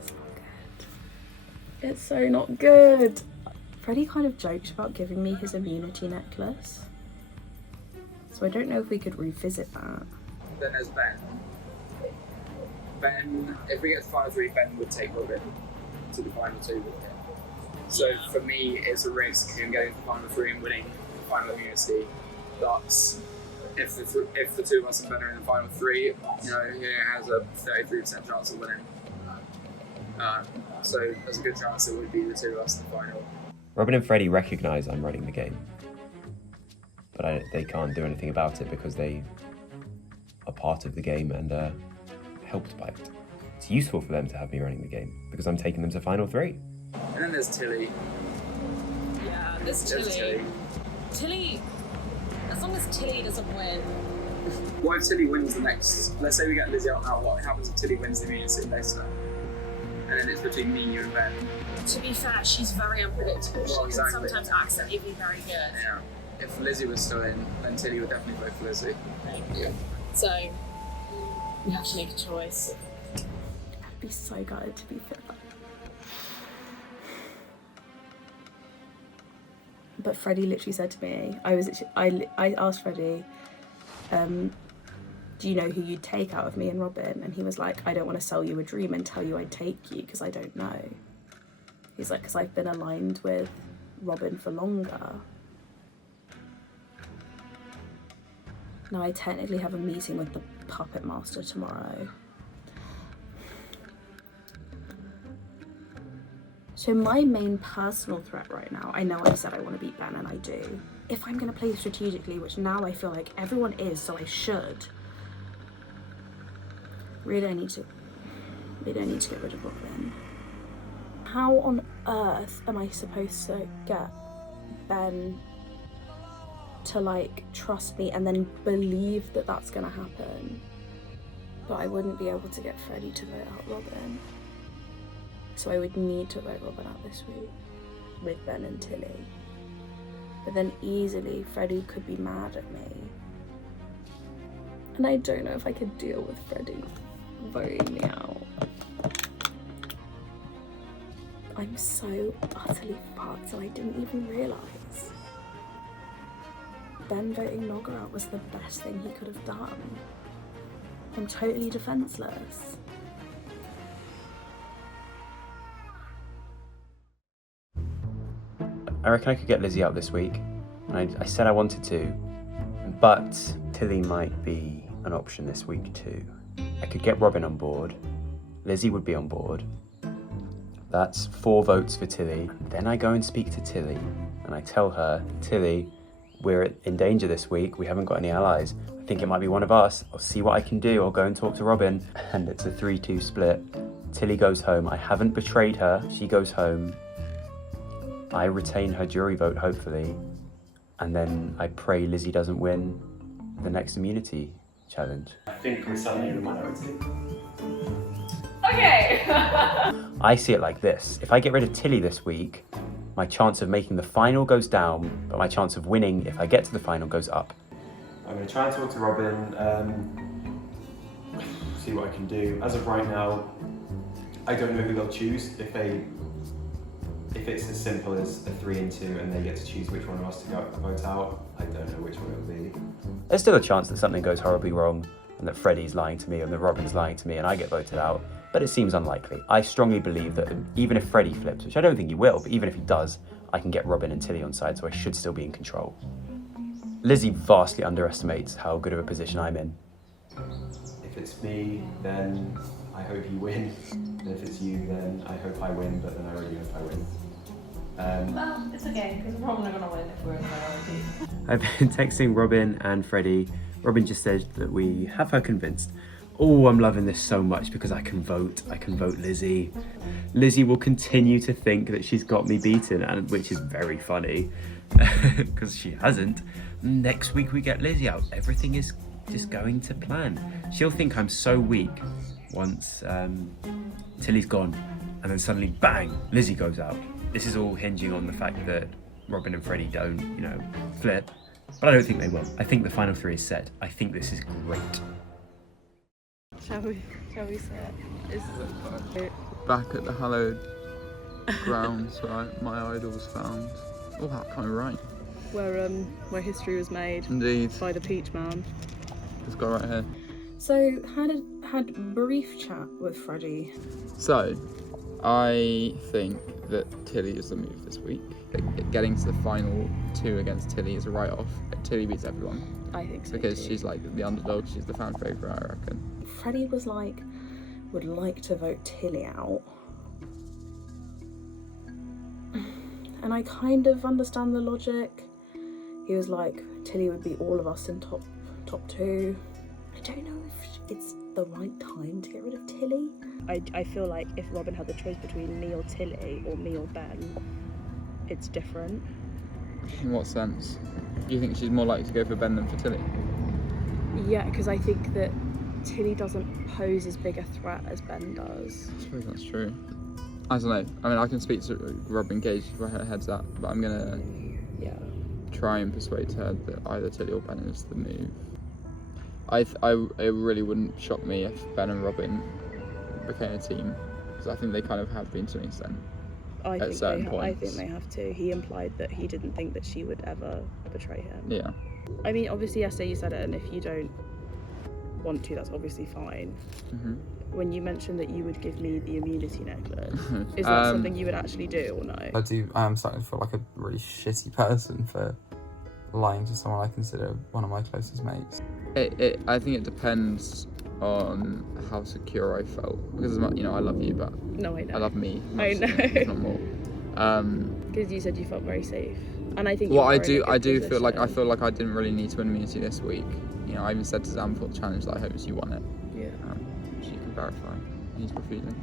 It's not good. It's so not good. Freddie kind of joked about giving me his immunity necklace. So I don't know if we could revisit that. Then there's Ben. Ben, if we get to final three, Ben would take Robin to the final two with him. So for me, it's a risk in getting to the final three and winning the final immunity. But if the two of us are better in the final three, you know, he has a 33% chance of winning. So there's a good chance it would be the two of us in the final. Robin and Freddie recognise I'm running the game, but they can't do anything about it because they are part of the game and helped by it. It's useful for them to have me running the game because I'm taking them to final three. And then there's Tilly. Yeah, there's Tilly. Tilly, as long as Tilly doesn't win. What if Tilly wins the next? Let's say we get Lizzie out now. What happens if Tilly wins the immunity next time? And then it's between me, you, and Ben. To be fair, she's very unpredictable. Well, She can sometimes accidentally be very good. Yeah. If Lizzie was still in, then Tilly would definitely vote for Lizzie. Right. Yeah. So we have to make a choice. I'd be so gutted to be fair. But Freddie literally said to me, I asked Freddie, do you know who you'd take out of me and Robin? And he was like, I don't want to sell you a dream and tell you I'd take you because I don't know. He's like, because I've been aligned with Robin for longer. Now I technically have a meeting with the puppet master tomorrow. So my main personal threat right now, I know I said I want to beat Ben and I do. If I'm going to play strategically, which now I feel like everyone is, so I should. Really I need to get rid of Robin. How on earth am I supposed to get Ben to like trust me and then believe that that's gonna happen. But I wouldn't be able to get Freddie to vote out Robin. So I would need to vote Robin out this week with Ben and Tilly. But then easily Freddie could be mad at me. And I don't know if I could deal with Freddie voting me out. I'm so utterly fucked and I didn't even realise. Ben voting Nogger out was the best thing he could have done. I'm totally defenceless. I reckon I could get Lizzie out this week. And I said I wanted to, but Tilly might be an option this week too. I could get Robin on board. Lizzie would be on board. That's 4 votes for Tilly. Then I go and speak to Tilly and I tell her, Tilly, we're in danger this week. We haven't got any allies. I think it might be one of us. I'll see what I can do. I'll go and talk to Robin. And it's a 3-2 split. Tilly goes home. I haven't betrayed her. She goes home. I retain her jury vote, hopefully. And then I pray Lizzie doesn't win the next immunity challenge. I think we're suddenly in the minority. Okay. I see it like this. If I get rid of Tilly this week, my chance of making the final goes down, but my chance of winning, if I get to the final, goes up. I'm going to try and talk to Robin, see what I can do. As of right now, I don't know who they'll choose. If it's as simple as a 3 and 2 and they get to choose which one of us to vote out, I don't know which one it'll be. There's still a chance that something goes horribly wrong and that Freddie's lying to me and that Robin's lying to me and I get voted out, but it seems unlikely. I strongly believe that even if Freddie flips, which I don't think he will, but even if he does, I can get Robin and Tilly on side, so I should still be in control. Lizzie vastly underestimates how good of a position I'm in. If it's me, then I hope you win. And if it's you, then I hope I win, but then I really hope I win. Well, it's okay, because we're probably not going to win if we're in the minority. I've been texting Robin and Freddie. Robin just said that we have her convinced. Oh, I'm loving this so much because I can vote Lizzie. Lizzie will continue to think that she's got me beaten, and which is very funny because she hasn't. Next week we get Lizzie out. Everything is just going to plan. She'll think I'm so weak once Tilly's gone, and then suddenly bang, Lizzie goes out. This is all hinging on the fact that Robin and Freddie don't, flip. But I don't think they will. I think the final 3 is set. I think this is great. Shall we say it? Back at the hallowed grounds where my idol was found. Oh, that can't be right. Where history was made. Indeed. By the Peach Man. This guy right here. So had a brief chat with Freddie. So, I think that Tilly is the move this week. Getting to the final 2 against Tilly is a write-off. Tilly beats everyone. I think so because too. she's like the underdog. She's the fan favourite, I reckon. Freddie was like, would like to vote Tilly out. And I kind of understand the logic. He was like, Tilly would be all of us in top 2. I don't know if it's the right time to get rid of Tilly. I feel like if Robin had the choice between me or Tilly or me or Ben, it's different. In what sense? Do you think she's more likely to go for Ben than for Tilly? Yeah, because I think that Tilly doesn't pose as big a threat as Ben does. I suppose that's true. I don't know. I mean, I can speak to Robin Gage where her head's at, but I'm gonna try and persuade her that either Tilly or Ben is the move. It really wouldn't shock me if Ben and Robin became a team, because I think they kind of have been to an extent. I think they have to. He implied that he didn't think that she would ever betray him. Yeah. I mean, obviously yesterday you said it, and if you don't want to, that's obviously fine. Mm-hmm. When you mentioned that you would give me the immunity necklace, is that something you would actually do or no? I am starting to feel like a really shitty person for lying to someone I consider one of my closest mates. I think it depends on how secure I felt, because I love you, but no, I know. I love me. I know. If not more. Because you said you felt very safe, and I think. Well, I do feel like I didn't really need to win immunity this week. I even said to Zam for the challenge that I hoped you won it. Yeah. She can verify. He's refusing.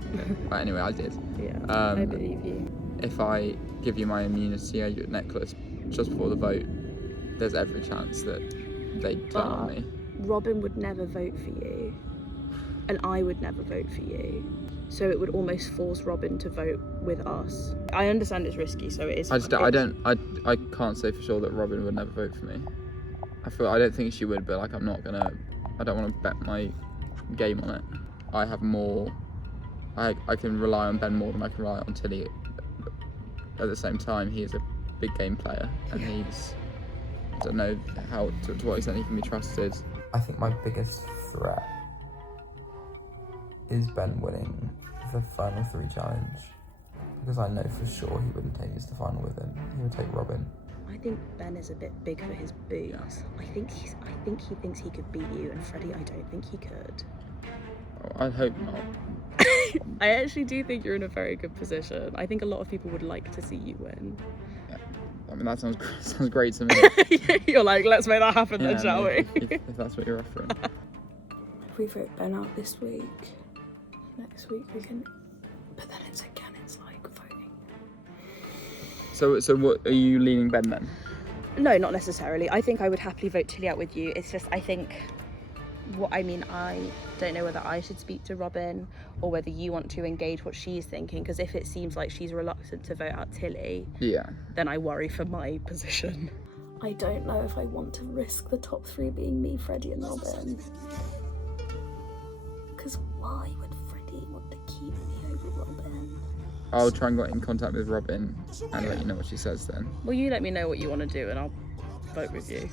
But anyway, I did. Yeah. I believe you. If I give you my immunity necklace just before the vote, there's every chance that they'd turn on me. Robin would never vote for you, and I would never vote for you. So it would almost force Robin to vote with us. I understand it's risky, so it is. I can't say for sure that Robin would never vote for me. I don't think she would, but like I don't want to bet my game on it. I have more. I can rely on Ben more than I can rely on Tilly. At the same time, he is a big game player, and I don't know to what extent he can be trusted. I think my biggest threat is Ben winning the final 3 challenge, because I know for sure he wouldn't take us to final with him. He would take Robin. I think Ben is a bit big for his boots. Yeah. I think he thinks he could beat you, and Freddie, I don't think he could. I hope not. I actually do think you're in a very good position. I think a lot of people would like to see you win. Yeah. I mean, that sounds great to me. You're like, let's make that happen then, shall we? If that's what you're offering. If we vote Ben out this week, next week we can. But then it's like voting. So what are you leaning Ben then? No, not necessarily. I think I would happily vote Tilly out with you. It's just I think. I don't know whether I should speak to Robin or whether you want to engage what she's thinking, because if it seems like she's reluctant to vote out Tilly, then I worry for my position. I don't know if I want to risk the top 3 being me, Freddie and Robin. Because why would Freddie want to keep me over Robin? I'll try and get in contact with Robin and let you know what she says then. Well, you let me know what you want to do and I'll vote with you.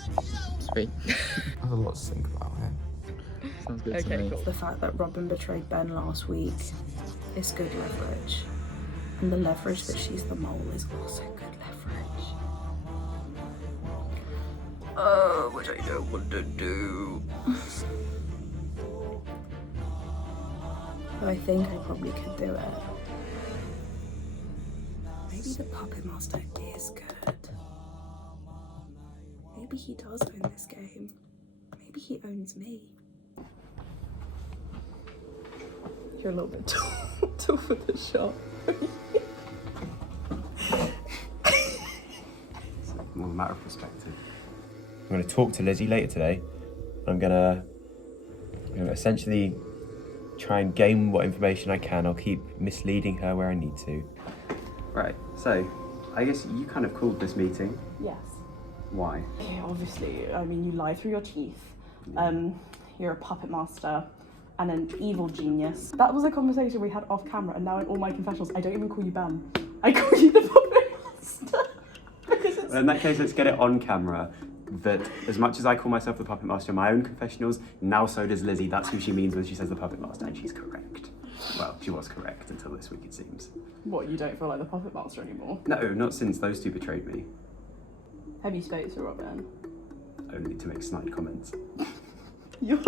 Sweet. I have a lot to think about here. Sounds good to me. Cool. The fact that Robin betrayed Ben last week is good leverage. And the leverage that she's the mole is also good leverage. Which I don't want to do. But I think I probably could do it. Maybe the Puppet Master is good. Maybe he does own this game. Maybe he owns me. You're a little bit tall for the shot. It's more a matter of perspective. I'm going to talk to Lizzie later today. I'm going to essentially try and gain what information I can. I'll keep misleading her where I need to. Right, so I guess you kind of called this meeting. Yes. Why? Okay, obviously, I mean, you lie through your teeth. You're a puppet master and an evil genius. That was a conversation we had off camera, and now in all my confessionals, I don't even call you Ben. I call you the puppet master. Well, in that case, let's get it on camera. That as much as I call myself the puppet master in my own confessionals, now so does Lizzie. That's who she means when she says the puppet master, and she's correct. Well, she was correct until this week, it seems. What, you don't feel like the puppet master anymore? No, not since those two betrayed me. Have you spoken to Robin? Only to make snide comments. You're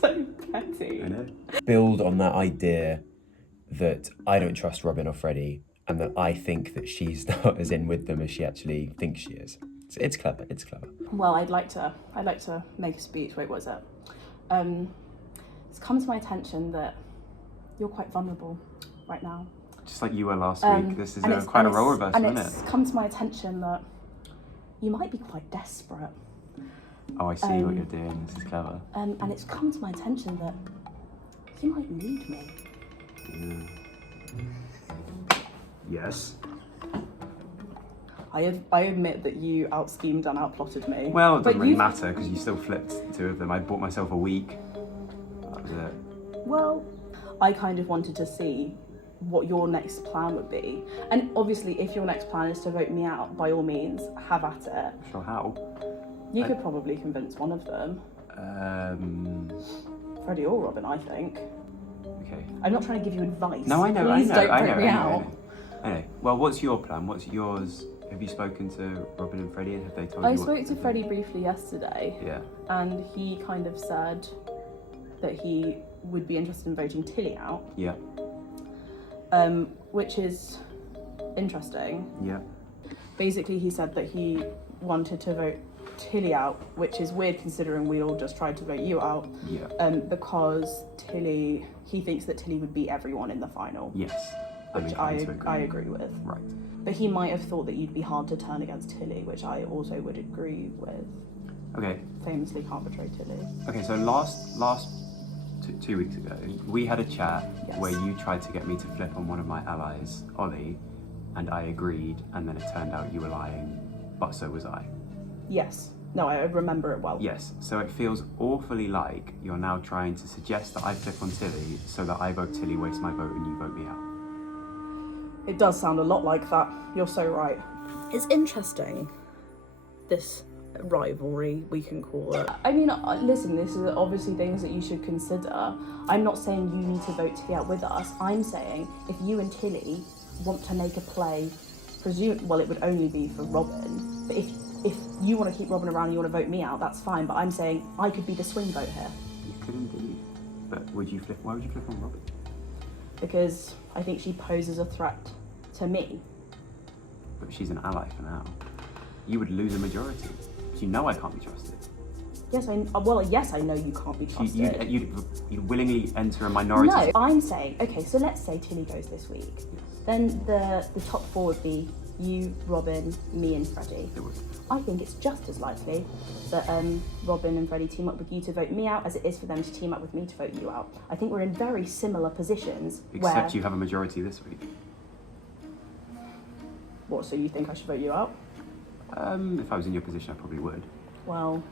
so petty. I know. Build on that idea that I don't trust Robin or Freddie, and that I think that she's not as in with them as she actually thinks she is. It's clever. It's clever. Well, I'd like to make a speech. Wait, what is it? It's come to my attention that you're quite vulnerable right now. Just like you were last week. This is quite a role reversal, isn't it? And it's come to my attention that you might be quite desperate. Oh, I see what you're doing. This is clever. And it's come to my attention that you might need me. Yes. I admit that you out-schemed and out-plotted me. Well, it doesn't really matter because you still flipped 2 of them. I bought myself a week. That was it. Well, I kind of wanted to see what your next plan would be. And obviously, if your next plan is to vote me out, by all means, have at it. Sure, how? You could probably convince one of them. Freddie or Robin, I think. Okay. I'm not trying to give you advice. No, I know, Please don't vote me I out. know. Well, what's your plan? What's yours? Have you spoken to Robin and Freddie, and have they told you? I spoke to Freddie briefly yesterday. Yeah. And he kind of said that he would be interested in voting Tilly out. Yeah. Which is interesting. Yeah. Basically, he said that he wanted to vote Tilly out, which is weird considering we all just tried to vote you out. Yeah. Because he thinks that Tilly would beat everyone in the final. Yes. Which I agree with. Right. But he might have thought that you'd be hard to turn against Tilly, which I also would agree with. Okay. Famously can't betray Tilly. Okay, so last 2 weeks ago, we had a chat where you tried to get me to flip on one of my allies, Ollie, and I agreed, and then it turned out you were lying, but so was I. Yes. No, I remember it well. Yes, so it feels awfully like you're now trying to suggest that I flip on Tilly so that I vote Tilly, waste my vote, and you vote me out. It does sound a lot like that. You're so right. It's interesting, this rivalry, we can call it. I mean, listen, this is obviously things that you should consider. I'm not saying you need to vote Tilly out with us. I'm saying if you and Tilly want to make a play, well, it would only be for Robin, but if you want to keep Robin around and you want to vote me out, that's fine, but I'm saying I could be the swing vote here. You could indeed, but why would you flip on Robin? Because I think she poses a threat to me. But she's an ally for now. You would lose a majority. You know I can't be trusted. Yes, yes, I know you can't be trusted. You'd willingly enter a minority. No, I'm saying, okay, so let's say Tilly goes this week. Yes. Then the top four would be you, Robin, me and Freddie. It would. I think it's just as likely that Robin and Freddie team up with you to vote me out as it is for them to team up with me to vote you out. I think we're in very similar positions. Except you have a majority this week. What, so you think I should vote you out? If I was in your position, I probably would. Well...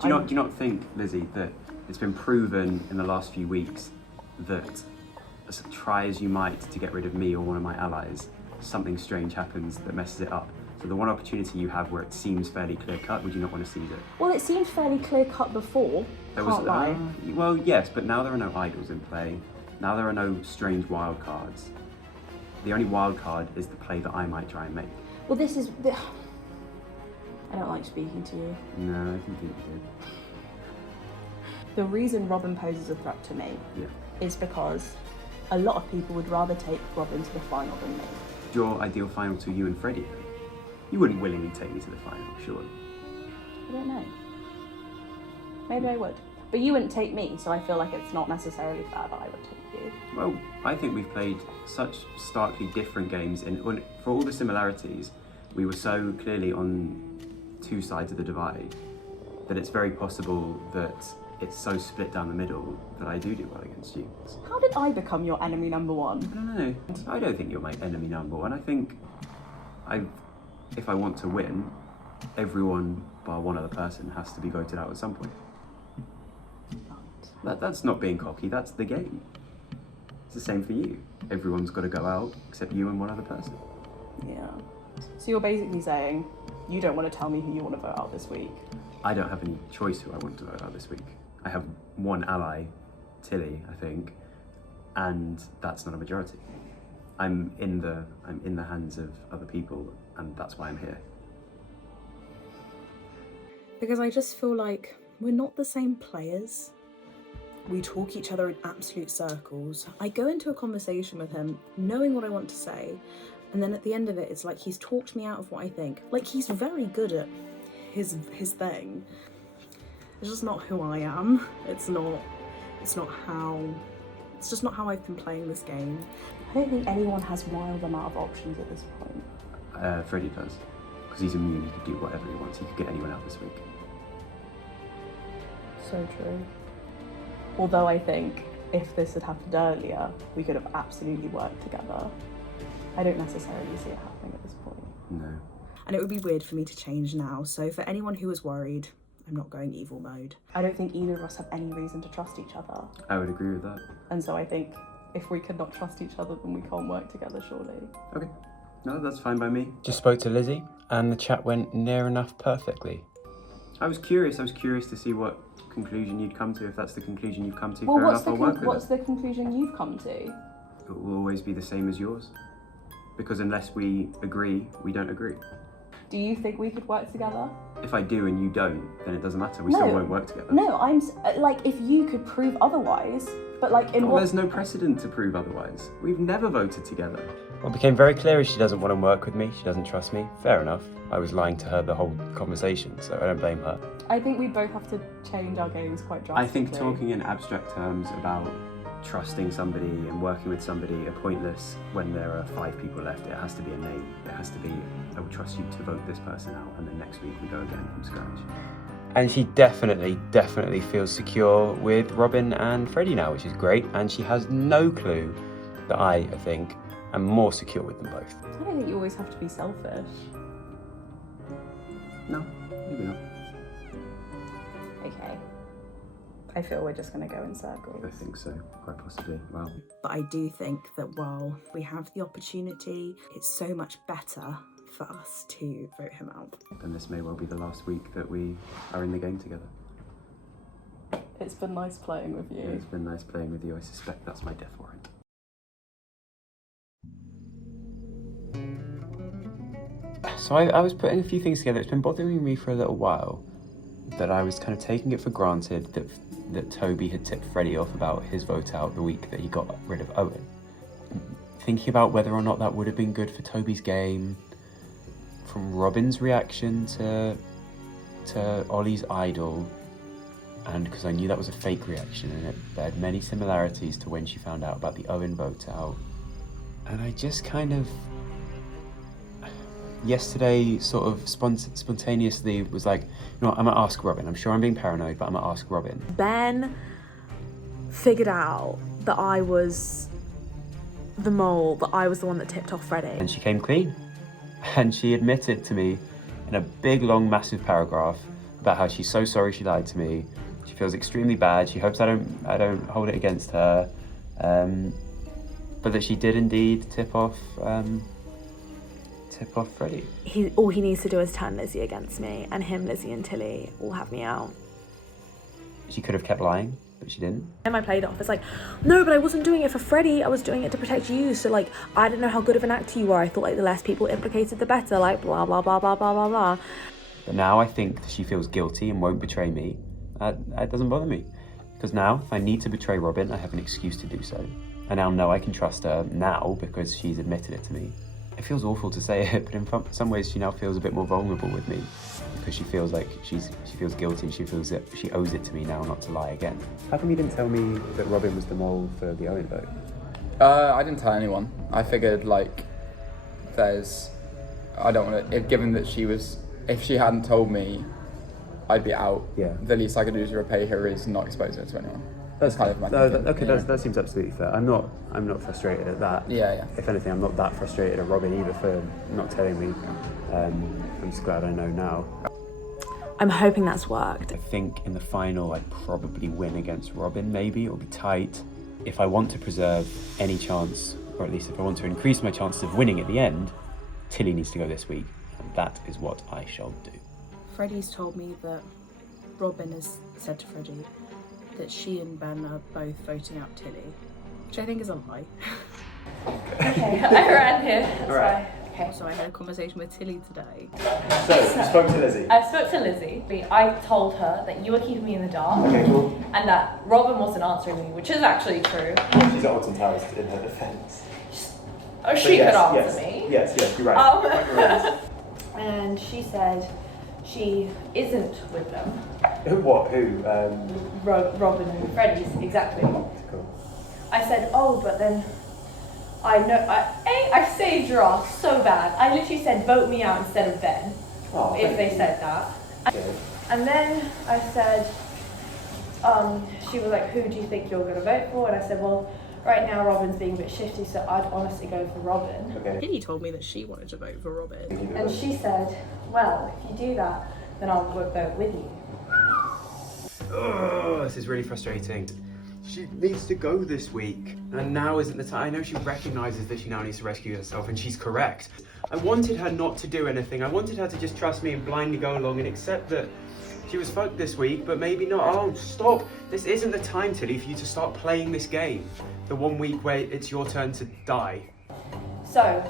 Do you not think, Lizzie, that it's been proven in the last few weeks that try as you might to get rid of me or one of my allies, something strange happens that messes it up? So the one opportunity you have where it seems fairly clear-cut, would you not want to seize it? Well, it seemed fairly clear-cut before, can't lie. Well, yes, but now there are no idols in play. Now there are no strange wild cards. The only wild card is the play that I might try and make. Well, this is... I don't like speaking to you. No, I didn't think you did. The reason Robin poses a threat to me is because a lot of people would rather take Robin to the final than me. Your ideal final to you and Freddie, then? You wouldn't willingly take me to the final, surely? I don't know. Maybe I would. But you wouldn't take me, so I feel like it's not necessarily fair that I would take you. Well, I think we've played such starkly different games, and for all the similarities, we were so clearly on two sides of the divide that it's very possible that it's so split down the middle that I do well against you. How did I become your enemy number one? I don't know. I don't think you're my enemy number one. I think if I want to win, everyone bar one other person has to be voted out at some point. That's not being cocky, that's the game. It's the same for you. Everyone's got to go out except you and one other person. Yeah. So you're basically saying you don't want to tell me who you want to vote out this week? I don't have any choice who I want to vote out this week. I have one ally, Tilly, I think, and that's not a majority. I'm in the hands of other people, and that's why I'm here. Because I just feel like we're not the same players. We talk each other in absolute circles. I go into a conversation with him knowing what I want to say, and then at the end of it, it's like he's talked me out of what I think. Like, he's very good at his thing. It's just not who I am. It's just not how I've been playing this game. I don't think anyone has wild amount of options at this point. Freddie does, because he's immune. He could do whatever he wants. He could get anyone out this week. So true. Although I think if this had happened earlier, we could have absolutely worked together. I don't necessarily see it happening at this point. No. And it would be weird for me to change now, so for anyone who was worried, I'm not going evil mode. I don't think either of us have any reason to trust each other. I would agree with that. And so I think if we cannot trust each other, then we can't work together, surely. Okay. No, that's fine by me. Just spoke to Lizzie, and the chat went near enough perfectly. I was curious to see what conclusion you'd come to. If that's the conclusion you've come to, Well, fair enough, I'll work with it. what's the conclusion you've come to? It will always be the same as yours. Because unless we agree, we don't agree. Do you think we could work together? If I do and you don't, then it doesn't matter. We still won't work together. No, I'm like, if you could prove otherwise, but like in what... There's no precedent to prove otherwise. We've never voted together. Well, it became very clear she doesn't want to work with me, she doesn't trust me. Fair enough. I was lying to her the whole conversation, so I don't blame her. I think we both have to change our games quite drastically. I think talking in abstract terms about trusting somebody and working with somebody are pointless when there are 5 people left. It has to be a name. It has to be, I will trust you to vote this person out, and then next week we go again from scratch. And she definitely feels secure with Robin and Freddie now, which is great. And she has no clue that I think, am more secure with them both. I don't think you always have to be selfish. No, maybe not. Okay. I feel we're just going to go in circles. I think so, quite possibly. Wow. But I do think that while we have the opportunity, it's so much better for us to vote him out. And this may well be the last week that we are in the game together. It's been nice playing with you. Yeah, it's been nice playing with you. I suspect that's my death warrant. So I was putting a few things together. It's been bothering me for a little while that I was kind of taking it for granted that Toby had tipped Freddie off about his vote out the week that he got rid of Owen. Thinking about whether or not that would have been good for Toby's game, from Robin's reaction to Ollie's idol, and because I knew that was a fake reaction and it beared many similarities to when she found out about the Owen vote out. And I just kind of, yesterday sort of spontaneously was like, you know what, I'm gonna ask Robin. I'm sure I'm being paranoid, but I'm gonna ask Robin. Ben figured out that I was the mole, that I was the one that tipped off Freddie. And she came clean. And she admitted to me in a big, long, massive paragraph about how she's so sorry she lied to me. She feels extremely bad. She hopes I don't hold it against her. But that she did indeed tip off Freddie. All he needs to do is turn Lizzie against me, and him, Lizzie and Tilly will have me out. She could have kept lying, but she didn't. And I played off. It's like, no, but I wasn't doing it for Freddie. I was doing it to protect you. So like, I didn't know how good of an actor you were. I thought like the less people implicated, the better. Like blah blah blah blah blah blah blah. But now I think that she feels guilty and won't betray me. That doesn't bother me, because now if I need to betray Robin, I have an excuse to do so. I now know I can trust her now because she's admitted it to me. It feels awful to say it, but in some ways she now feels a bit more vulnerable with me, because she feels like she feels guilty and she feels that she owes it to me now not to lie again. How come you didn't tell me that Robin was the mole for the Owen vote? I didn't tell anyone. I figured like I don't want to, given that if she hadn't told me, I'd be out. Yeah. The least I could do to repay her is not expose her to anyone. That's kind of my thinking. Okay, yeah. That seems absolutely fair. I'm not frustrated at that. Yeah. If anything, I'm not that frustrated at Robin either for not telling me. I'm just glad I know now. I'm hoping that's worked. I think in the final I'd probably win against Robin, maybe. It'll be tight. If I want to preserve any chance, or at least if I want to increase my chances of winning at the end, Tilly needs to go this week, and that is what I shall do. Freddie's told me that Robin has said to Freddie that she and Ben are both voting out Tilly, which I think is a lie. Okay, I ran here. That's All right. Okay. So I had a conversation with Tilly today. So, you spoke to Lizzie? I spoke to Lizzie. I told her that you were keeping me in the dark. Okay, cool. And that Robin wasn't answering me, which is actually true. She's at Alton Towers in her defence. Oh, she could answer me. Yes, you're right. You're right. And she said she isn't with them. What? Who? Robin and Freddie's, exactly. Cool. I said, oh, but then I know, I saved your ass so bad. I literally said, vote me out instead of Ben, if they said that. Okay. And then I said, she was like, who do you think you're going to vote for? And I said, well, right now Robin's being a bit shifty, so I'd honestly go for Robin. Okay. Tilly told me that she wanted to vote for Robin. And she said, well, if you do that, then I'll vote with you. Oh, this is really frustrating. She needs to go this week, and now isn't the time. I know she recognises that she now needs to rescue herself, and she's correct. I wanted her not to do anything. I wanted her to just trust me and blindly go along and accept that she was fucked this week, but maybe not. Oh, stop. This isn't the time, Tilly, for you to start playing this game. The 1 week where it's your turn to die. So,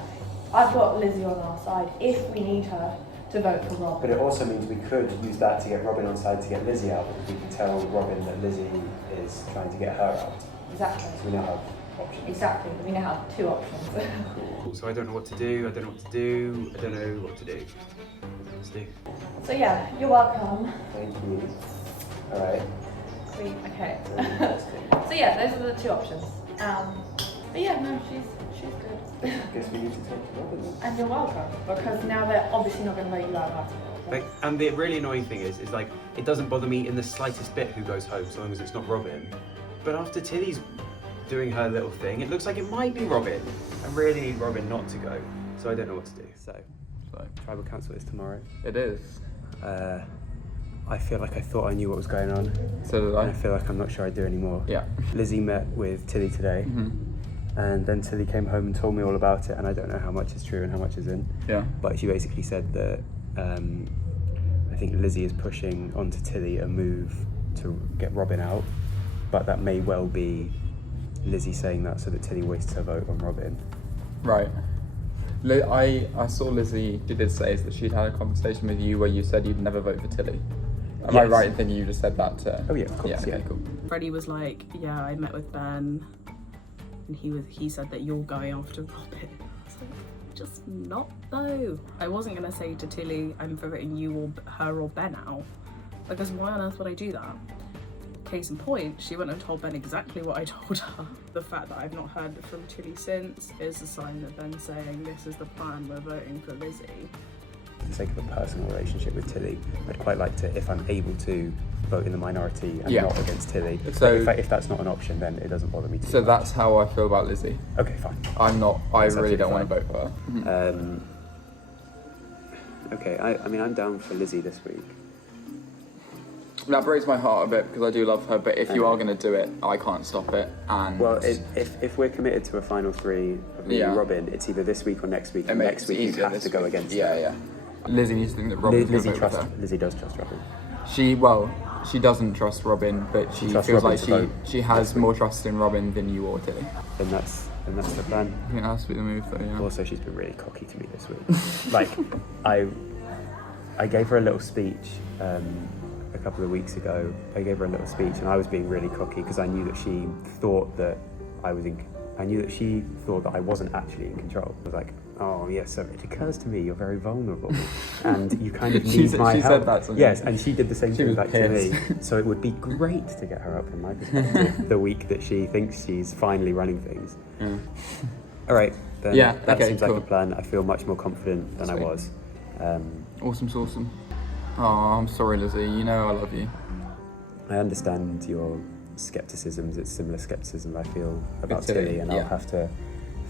I've got Lizzie on our side if we need her to vote for Robin. But it also means we could use that to get Robin on side to get Lizzie out, because we can tell Robin that Lizzie is trying to get her out. Exactly. So we now have options. Exactly. We now have 2 options. Cool. So I don't know what to do. I don't know what to do. I don't know what to do. Let's do. So yeah, you're welcome. Thank you. All right. Sweet. Okay. So yeah, those are the two options. But yeah, no, she's good. I guess we need to talk to Robin then. And you're welcome, because now they're obviously not going to vote you out of it. Like, and the really annoying thing is like, it doesn't bother me in the slightest bit who goes home, so long as it's not Robin. But after Tilly's doing her little thing, it looks like it might be Robin. I really need Robin not to go, so I don't know what to do. So tribal council is tomorrow. It is. I feel like I thought I knew what was going on. So did I. And I feel like I'm not sure I do anymore. Yeah. Lizzie met with Tilly today. And then Tilly came home and told me all about it, and I don't know how much is true and how much isn't. Yeah. But she basically said that I think Lizzie is pushing onto Tilly a move to get Robin out, but that may well be Lizzie saying that so that Tilly wastes her vote on Robin. Right. I saw Lizzie, she did say that she'd had a conversation with you where you said you'd never vote for Tilly. Am I right in thinking you just said that to... Oh yeah, of course. Yeah, okay, cool. Freddie was like, yeah, I met with Ben, and he said that you're going after Robin. I was like, just not though. I wasn't gonna say to Tilly, I'm voting you or her or Ben out, because why on earth would I do that? Case in point, she went and told Ben exactly what I told her. The fact that I've not heard from Tilly since is a sign that Ben's saying this is the plan, we're voting for Lizzie. For the sake of a personal relationship with Tilly, I'd quite like to, if I'm able to, vote in the minority and not against Tilly. So if that's not an option, then it doesn't bother me too So much. that's how I feel about Lizzie. Okay, fine. I really don't want to vote for her. Okay, I mean, I'm down for Lizzie this week. That breaks my heart a bit because I do love her, but if you are going to do it, I can't stop it. And well, if we're committed to a final three of me and Robin, it's either this week or next week. And next week you have to go against her. Yeah. Lizzie needs to think that Robin's Lizzie going to vote with her. Lizzie does trust Robin. She doesn't trust Robin, but she feels like she has more trust in Robin than you or Tilly. And that's the plan. I think that has to be the move, though. Yeah. Also, she's been really cocky to me this week. Like, I gave her a little speech a couple of weeks ago. I gave her a little speech, and I was being really cocky because I knew that she thought that I knew that she thought that I wasn't actually in control. I was like, oh yes, so it occurs to me you're very vulnerable, and you kind of need my help. She said that. Yes, and she did the same thing back to me. So it would be great to get her up from my perspective the week that she thinks she's finally running things. All right, then that seems like a plan. I feel much more confident than I was. Awesome. Oh, I'm sorry, Lizzie. You know I love you. I understand your skepticisms. It's similar skepticism I feel about Tilly, and I'll have to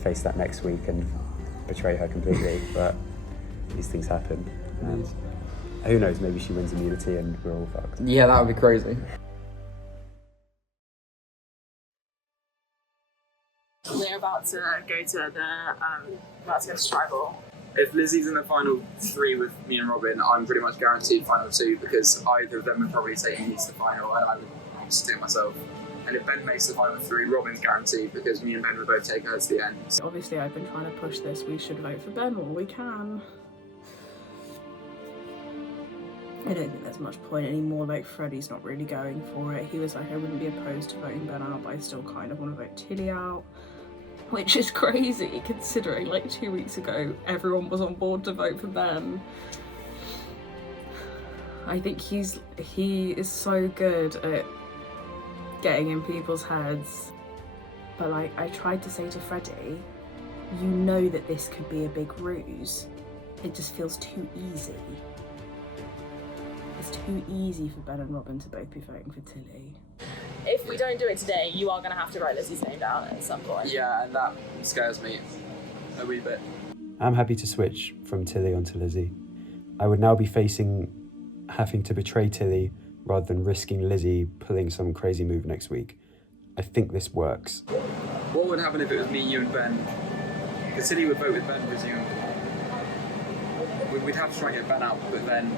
face that next week and betray her completely. But these things happen, and who knows? Maybe she wins immunity and we're all fucked. Yeah, that would be crazy. We're about to go to tribal. If Lizzie's in the final three with me and Robin, I'm pretty much guaranteed final two because either of them would probably take me to the final and I would just take myself. And if Ben makes the final three, Robin's guaranteed because me and Ben would both take her to the end. Obviously, I've been trying to push this. We should vote for Ben while we can. I don't think there's much point anymore. Like, Freddie's not really going for it. He was like, I wouldn't be opposed to voting Ben out, but I still kind of want to vote Tilly out. Which is crazy, considering like 2 weeks ago, everyone was on board to vote for Ben. I think he is so good at getting in people's heads. But like, I tried to say to Freddie, you know that this could be a big ruse. It just feels too easy. It's too easy for Ben and Robin to both be voting for Tilly. If we don't do it today, you are going to have to write Lizzie's name down at some point. Yeah, and that scares me a wee bit. I'm happy to switch from Tilly onto Lizzie. I would now be facing having to betray Tilly rather than risking Lizzie pulling some crazy move next week. I think this works. What would happen if it was me, you and Ben? Because Tilly would vote with Ben, presumably. We'd have to try and get Ben out, but then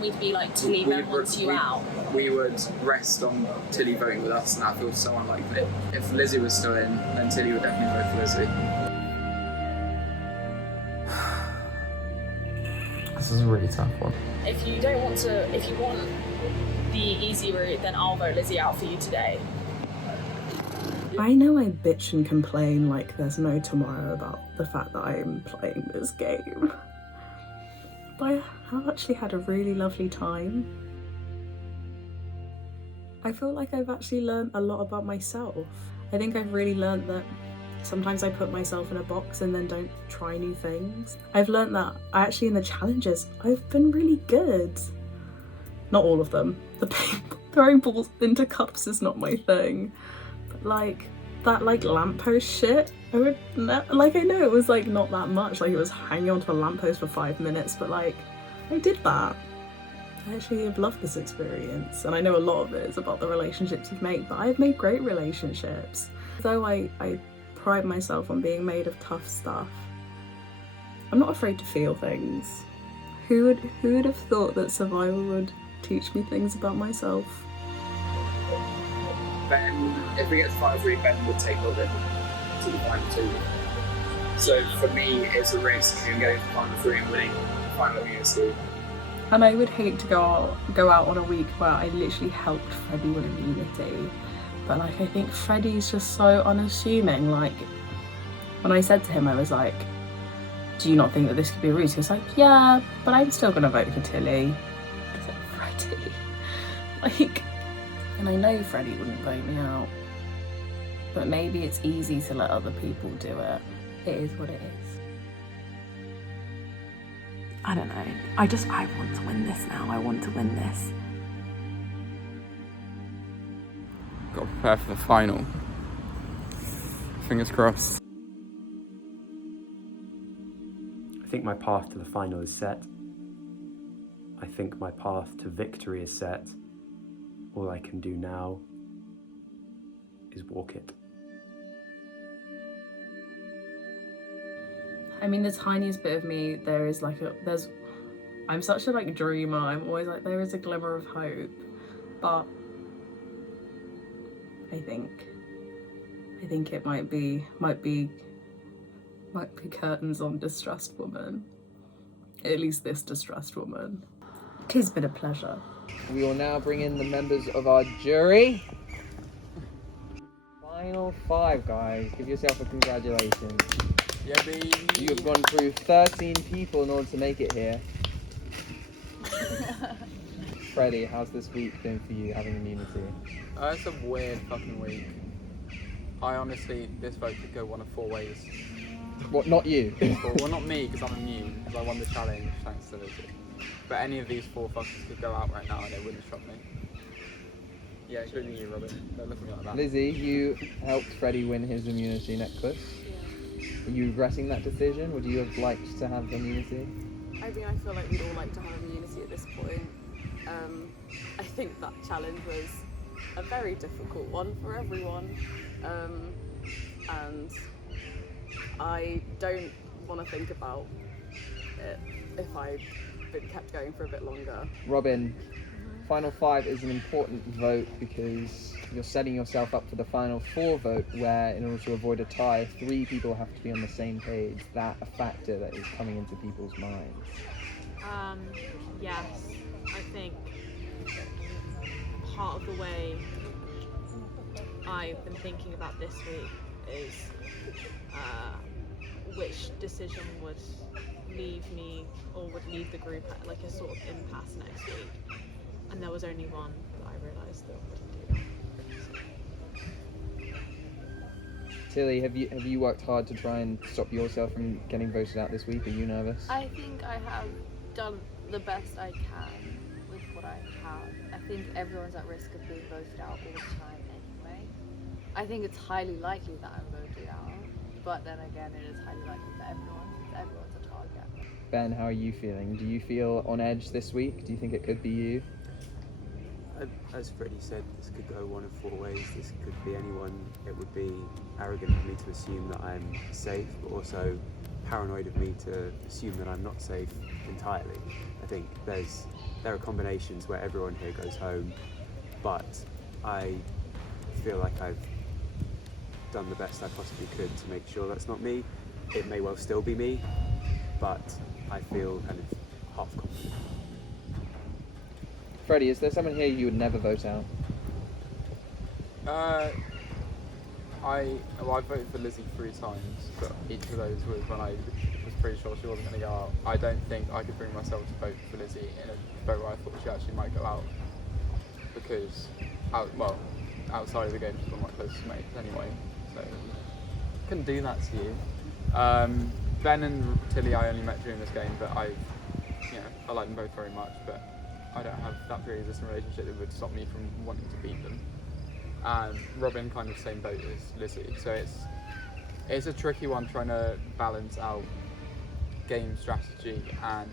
we'd be like, Tilly, Ben wants you out. We would rest on Tilly voting with us, and that feels so unlikely. If Lizzie was still in, then Tilly would definitely vote for Lizzie. This is a really tough one. If you want the easy route, then I'll vote Lizzie out for you today. I know I bitch and complain like there's no tomorrow about the fact that I'm playing this game. But I have actually had a really lovely time. I feel like I've actually learned a lot about myself. I think I've really learned that sometimes I put myself in a box and then don't try new things. I've learned that in the challenges, I've been really good. Not all of them. Throwing balls into cups is not my thing. But like, that lamppost shit, I would I know it was like not that much, like it was hanging onto a lamppost for 5 minutes, but like I did that. I actually have loved this experience, and I know a lot of it is about the relationships you've made, but I've made great relationships. Though I pride myself on being made of tough stuff, I'm not afraid to feel things. Who would have thought that survival would teach me things about myself? Ben, if we get to final 3, Ben would take Robin to the final 2. So for me, it's a risk in getting to the final 3 and winning the final immunity. And I would hate to go out on a week where I literally helped Freddie win immunity. But like, I think Freddie's just so unassuming. Like, when I said to him, I was like, do you not think that this could be a ruse? He was like, yeah, but I'm still gonna vote for Tilly. I was like, Freddie? Like, and I know Freddie wouldn't vote me out. But maybe it's easy to let other people do it. It is what it is. I don't know. I want to win this now. I want to win this. Got to prepare for the final. Fingers crossed. I think my path to the final is set. I think my path to victory is set. All I can do now is walk it. I mean, the tiniest bit of me, I'm such a dreamer. I'm always like, there is a glimmer of hope, but I think it might be curtains on Distressed Woman. At least this Distressed Woman. Tis been a pleasure. We will now bring in the members of our jury. Final 5, guys. Give yourself a congratulations. Yeah, baby. You have gone through 13 people in order to make it here. Freddie, how's this week been for you, having immunity? It's a weird fucking week. I honestly, this vote could go one of 4 ways. What, not you? Well, not me, because I'm immune, because I won the challenge, thanks to Lizzie. But any of these 4 fuckers could go out right now and they wouldn't shot me. Yeah, including you, Robin. Don't look at me like that. Lizzie, you helped Freddie win his immunity necklace. Are you regretting that decision? Would you have liked to have immunity? I mean, I feel like we'd all like to have immunity at this point. I think that challenge was a very difficult one for everyone. And I don't want to think about it if I'd been kept going for a bit longer. Robin, Final 5 is an important vote because you're setting yourself up for the Final 4 vote where, in order to avoid a tie, 3 people have to be on the same page. Is that a factor that is coming into people's minds? Yes, I think part of the way I've been thinking about this week is which decision would leave me or would leave the group at like a sort of impasse next week. And there was only one that I realised that wouldn't do that. Tilly, have you worked hard to try and stop yourself from getting voted out this week? Are you nervous? I think I have done the best I can with what I have. I think everyone's at risk of being voted out all the time anyway. I think it's highly likely that I'm voted out, but then again, it is highly likely that everyone's a target. Ben, how are you feeling? Do you feel on edge this week? Do you think it could be you? As Freddie said, this could go one of 4 ways. This could be anyone. It would be arrogant of me to assume that I'm safe, but also paranoid of me to assume that I'm not safe entirely. I think there are combinations where everyone here goes home, but I feel like I've done the best I possibly could to make sure that's not me. It may well still be me, but I feel kind of half confident. Freddie, is there someone here you would never vote out? I voted for Lizzie 3 times, but each of those was when I was pretty sure she wasn't going to go out. I don't think I could bring myself to vote for Lizzie in a vote where I thought she actually might go out, because outside of the game, she's one of my closest mates anyway, so couldn't do that to you. Ben and Tilly I only met during this game, but I like them both very much, but I don't have that pre-existing relationship that would stop me from wanting to beat them. And Robin, kind of same boat as Lizzie, so it's a tricky one trying to balance out game strategy and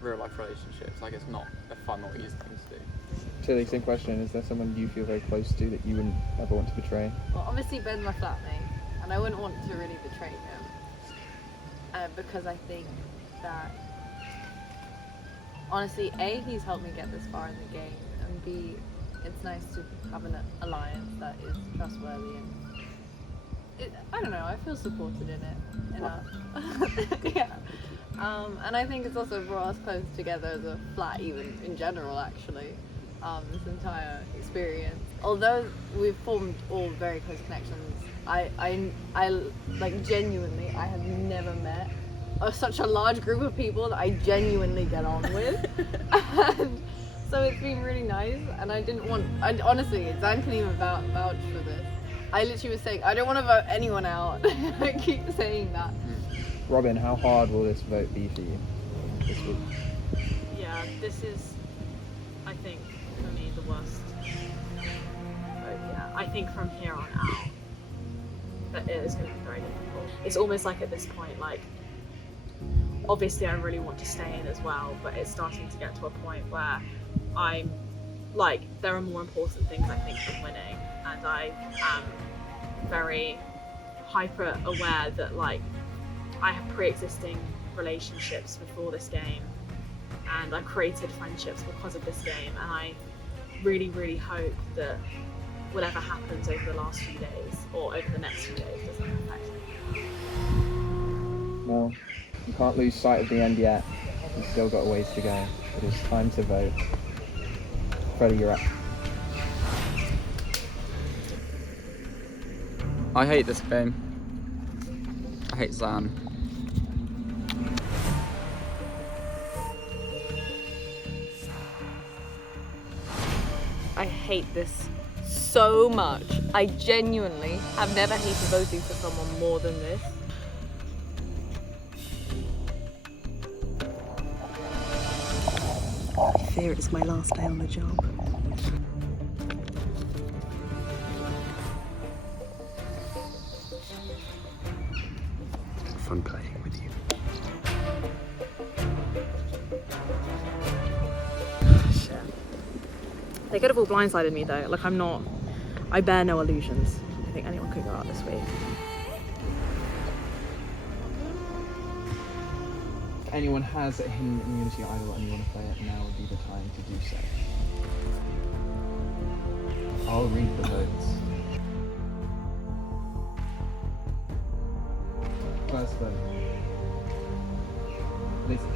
real life relationships. Like, it's not a fun or easy thing to do. Tilly, same question. Is there someone you feel very close to that you wouldn't ever want to betray? Well, obviously Ben's my flatmate, and I wouldn't want to really betray him, because I think that, honestly, A, he's helped me get this far in the game, and B, it's nice to have an alliance that is trustworthy, and I don't know, I feel supported in it enough. Yeah. And I think it's also brought us close together as a flat, even in general, actually, this entire experience. Although we've formed all very close connections, I like, genuinely, I have never met such a large group of people that I genuinely get on with. And so it's been really nice, and honestly, Dan can even vouch for this. I literally was saying, I don't want to vote anyone out. I keep saying that. Robin, how hard will this vote be for you this week? Yeah, this is, I think, for me, the worst. But yeah, I think from here on out, that it is going to be very difficult. It's almost like at this point, like, obviously I really want to stay in as well, but it's starting to get to a point where I'm, like, there are more important things, I think, than winning. And I am very hyper aware that, like, I have pre-existing relationships before this game, and I've created friendships because of this game, and I really, really hope that whatever happens over the last few days, or over the next few days, doesn't affect me. Well, you can't lose sight of the end yet. You've still got a ways to go. It is time to vote. Freddie, you're up. I hate this game. I hate Zan. I hate this so much. I genuinely have never hated voting for someone more than this. I fear it's my last day on the job. Fun playing with you. Shit. They could have all blindsided me though. Like, I bear no illusions. I think anyone could go out this week. If anyone has a hidden immunity idol and you want to play it, now would be the time to do so. I'll read the votes. First vote. Lizzie.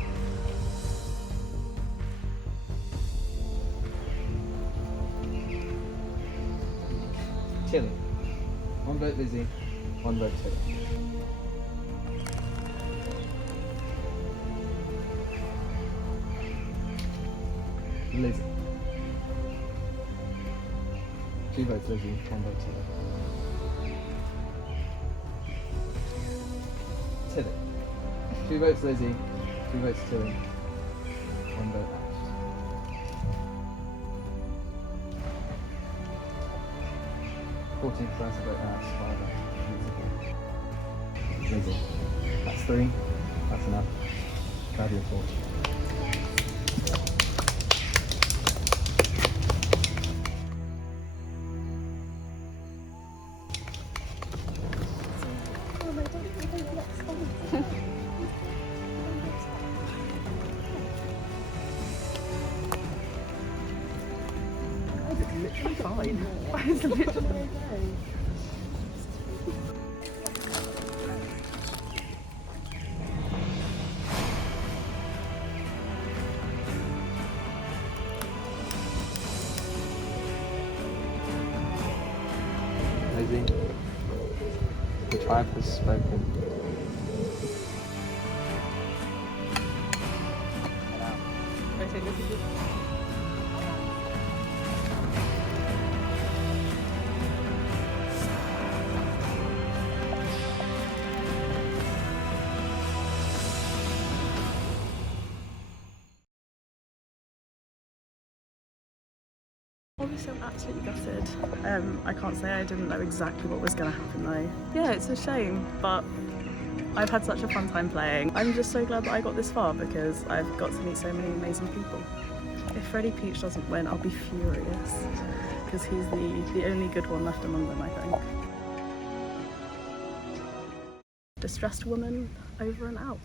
Tilly. One vote Lizzie, one vote Tilly. Lizzie. 2 votes Lizzie, 1 vote Tilly. Tilly. 2 votes Lizzie, 2 votes Tilly, 1 vote Ash. First vote Ash, 5 Lizzie. That's 3. That's enough. Grab your torch. Fine. It's literally okay. Lizzie, the tribe has spoken. Obviously I'm absolutely gutted. I can't say I didn't know exactly what was going to happen though. Yeah, it's a shame, but I've had such a fun time playing. I'm just so glad that I got this far because I've got to meet so many amazing people. If Freddie Peach doesn't win, I'll be furious because he's the only good one left among them, I think. Distressed woman, over and out.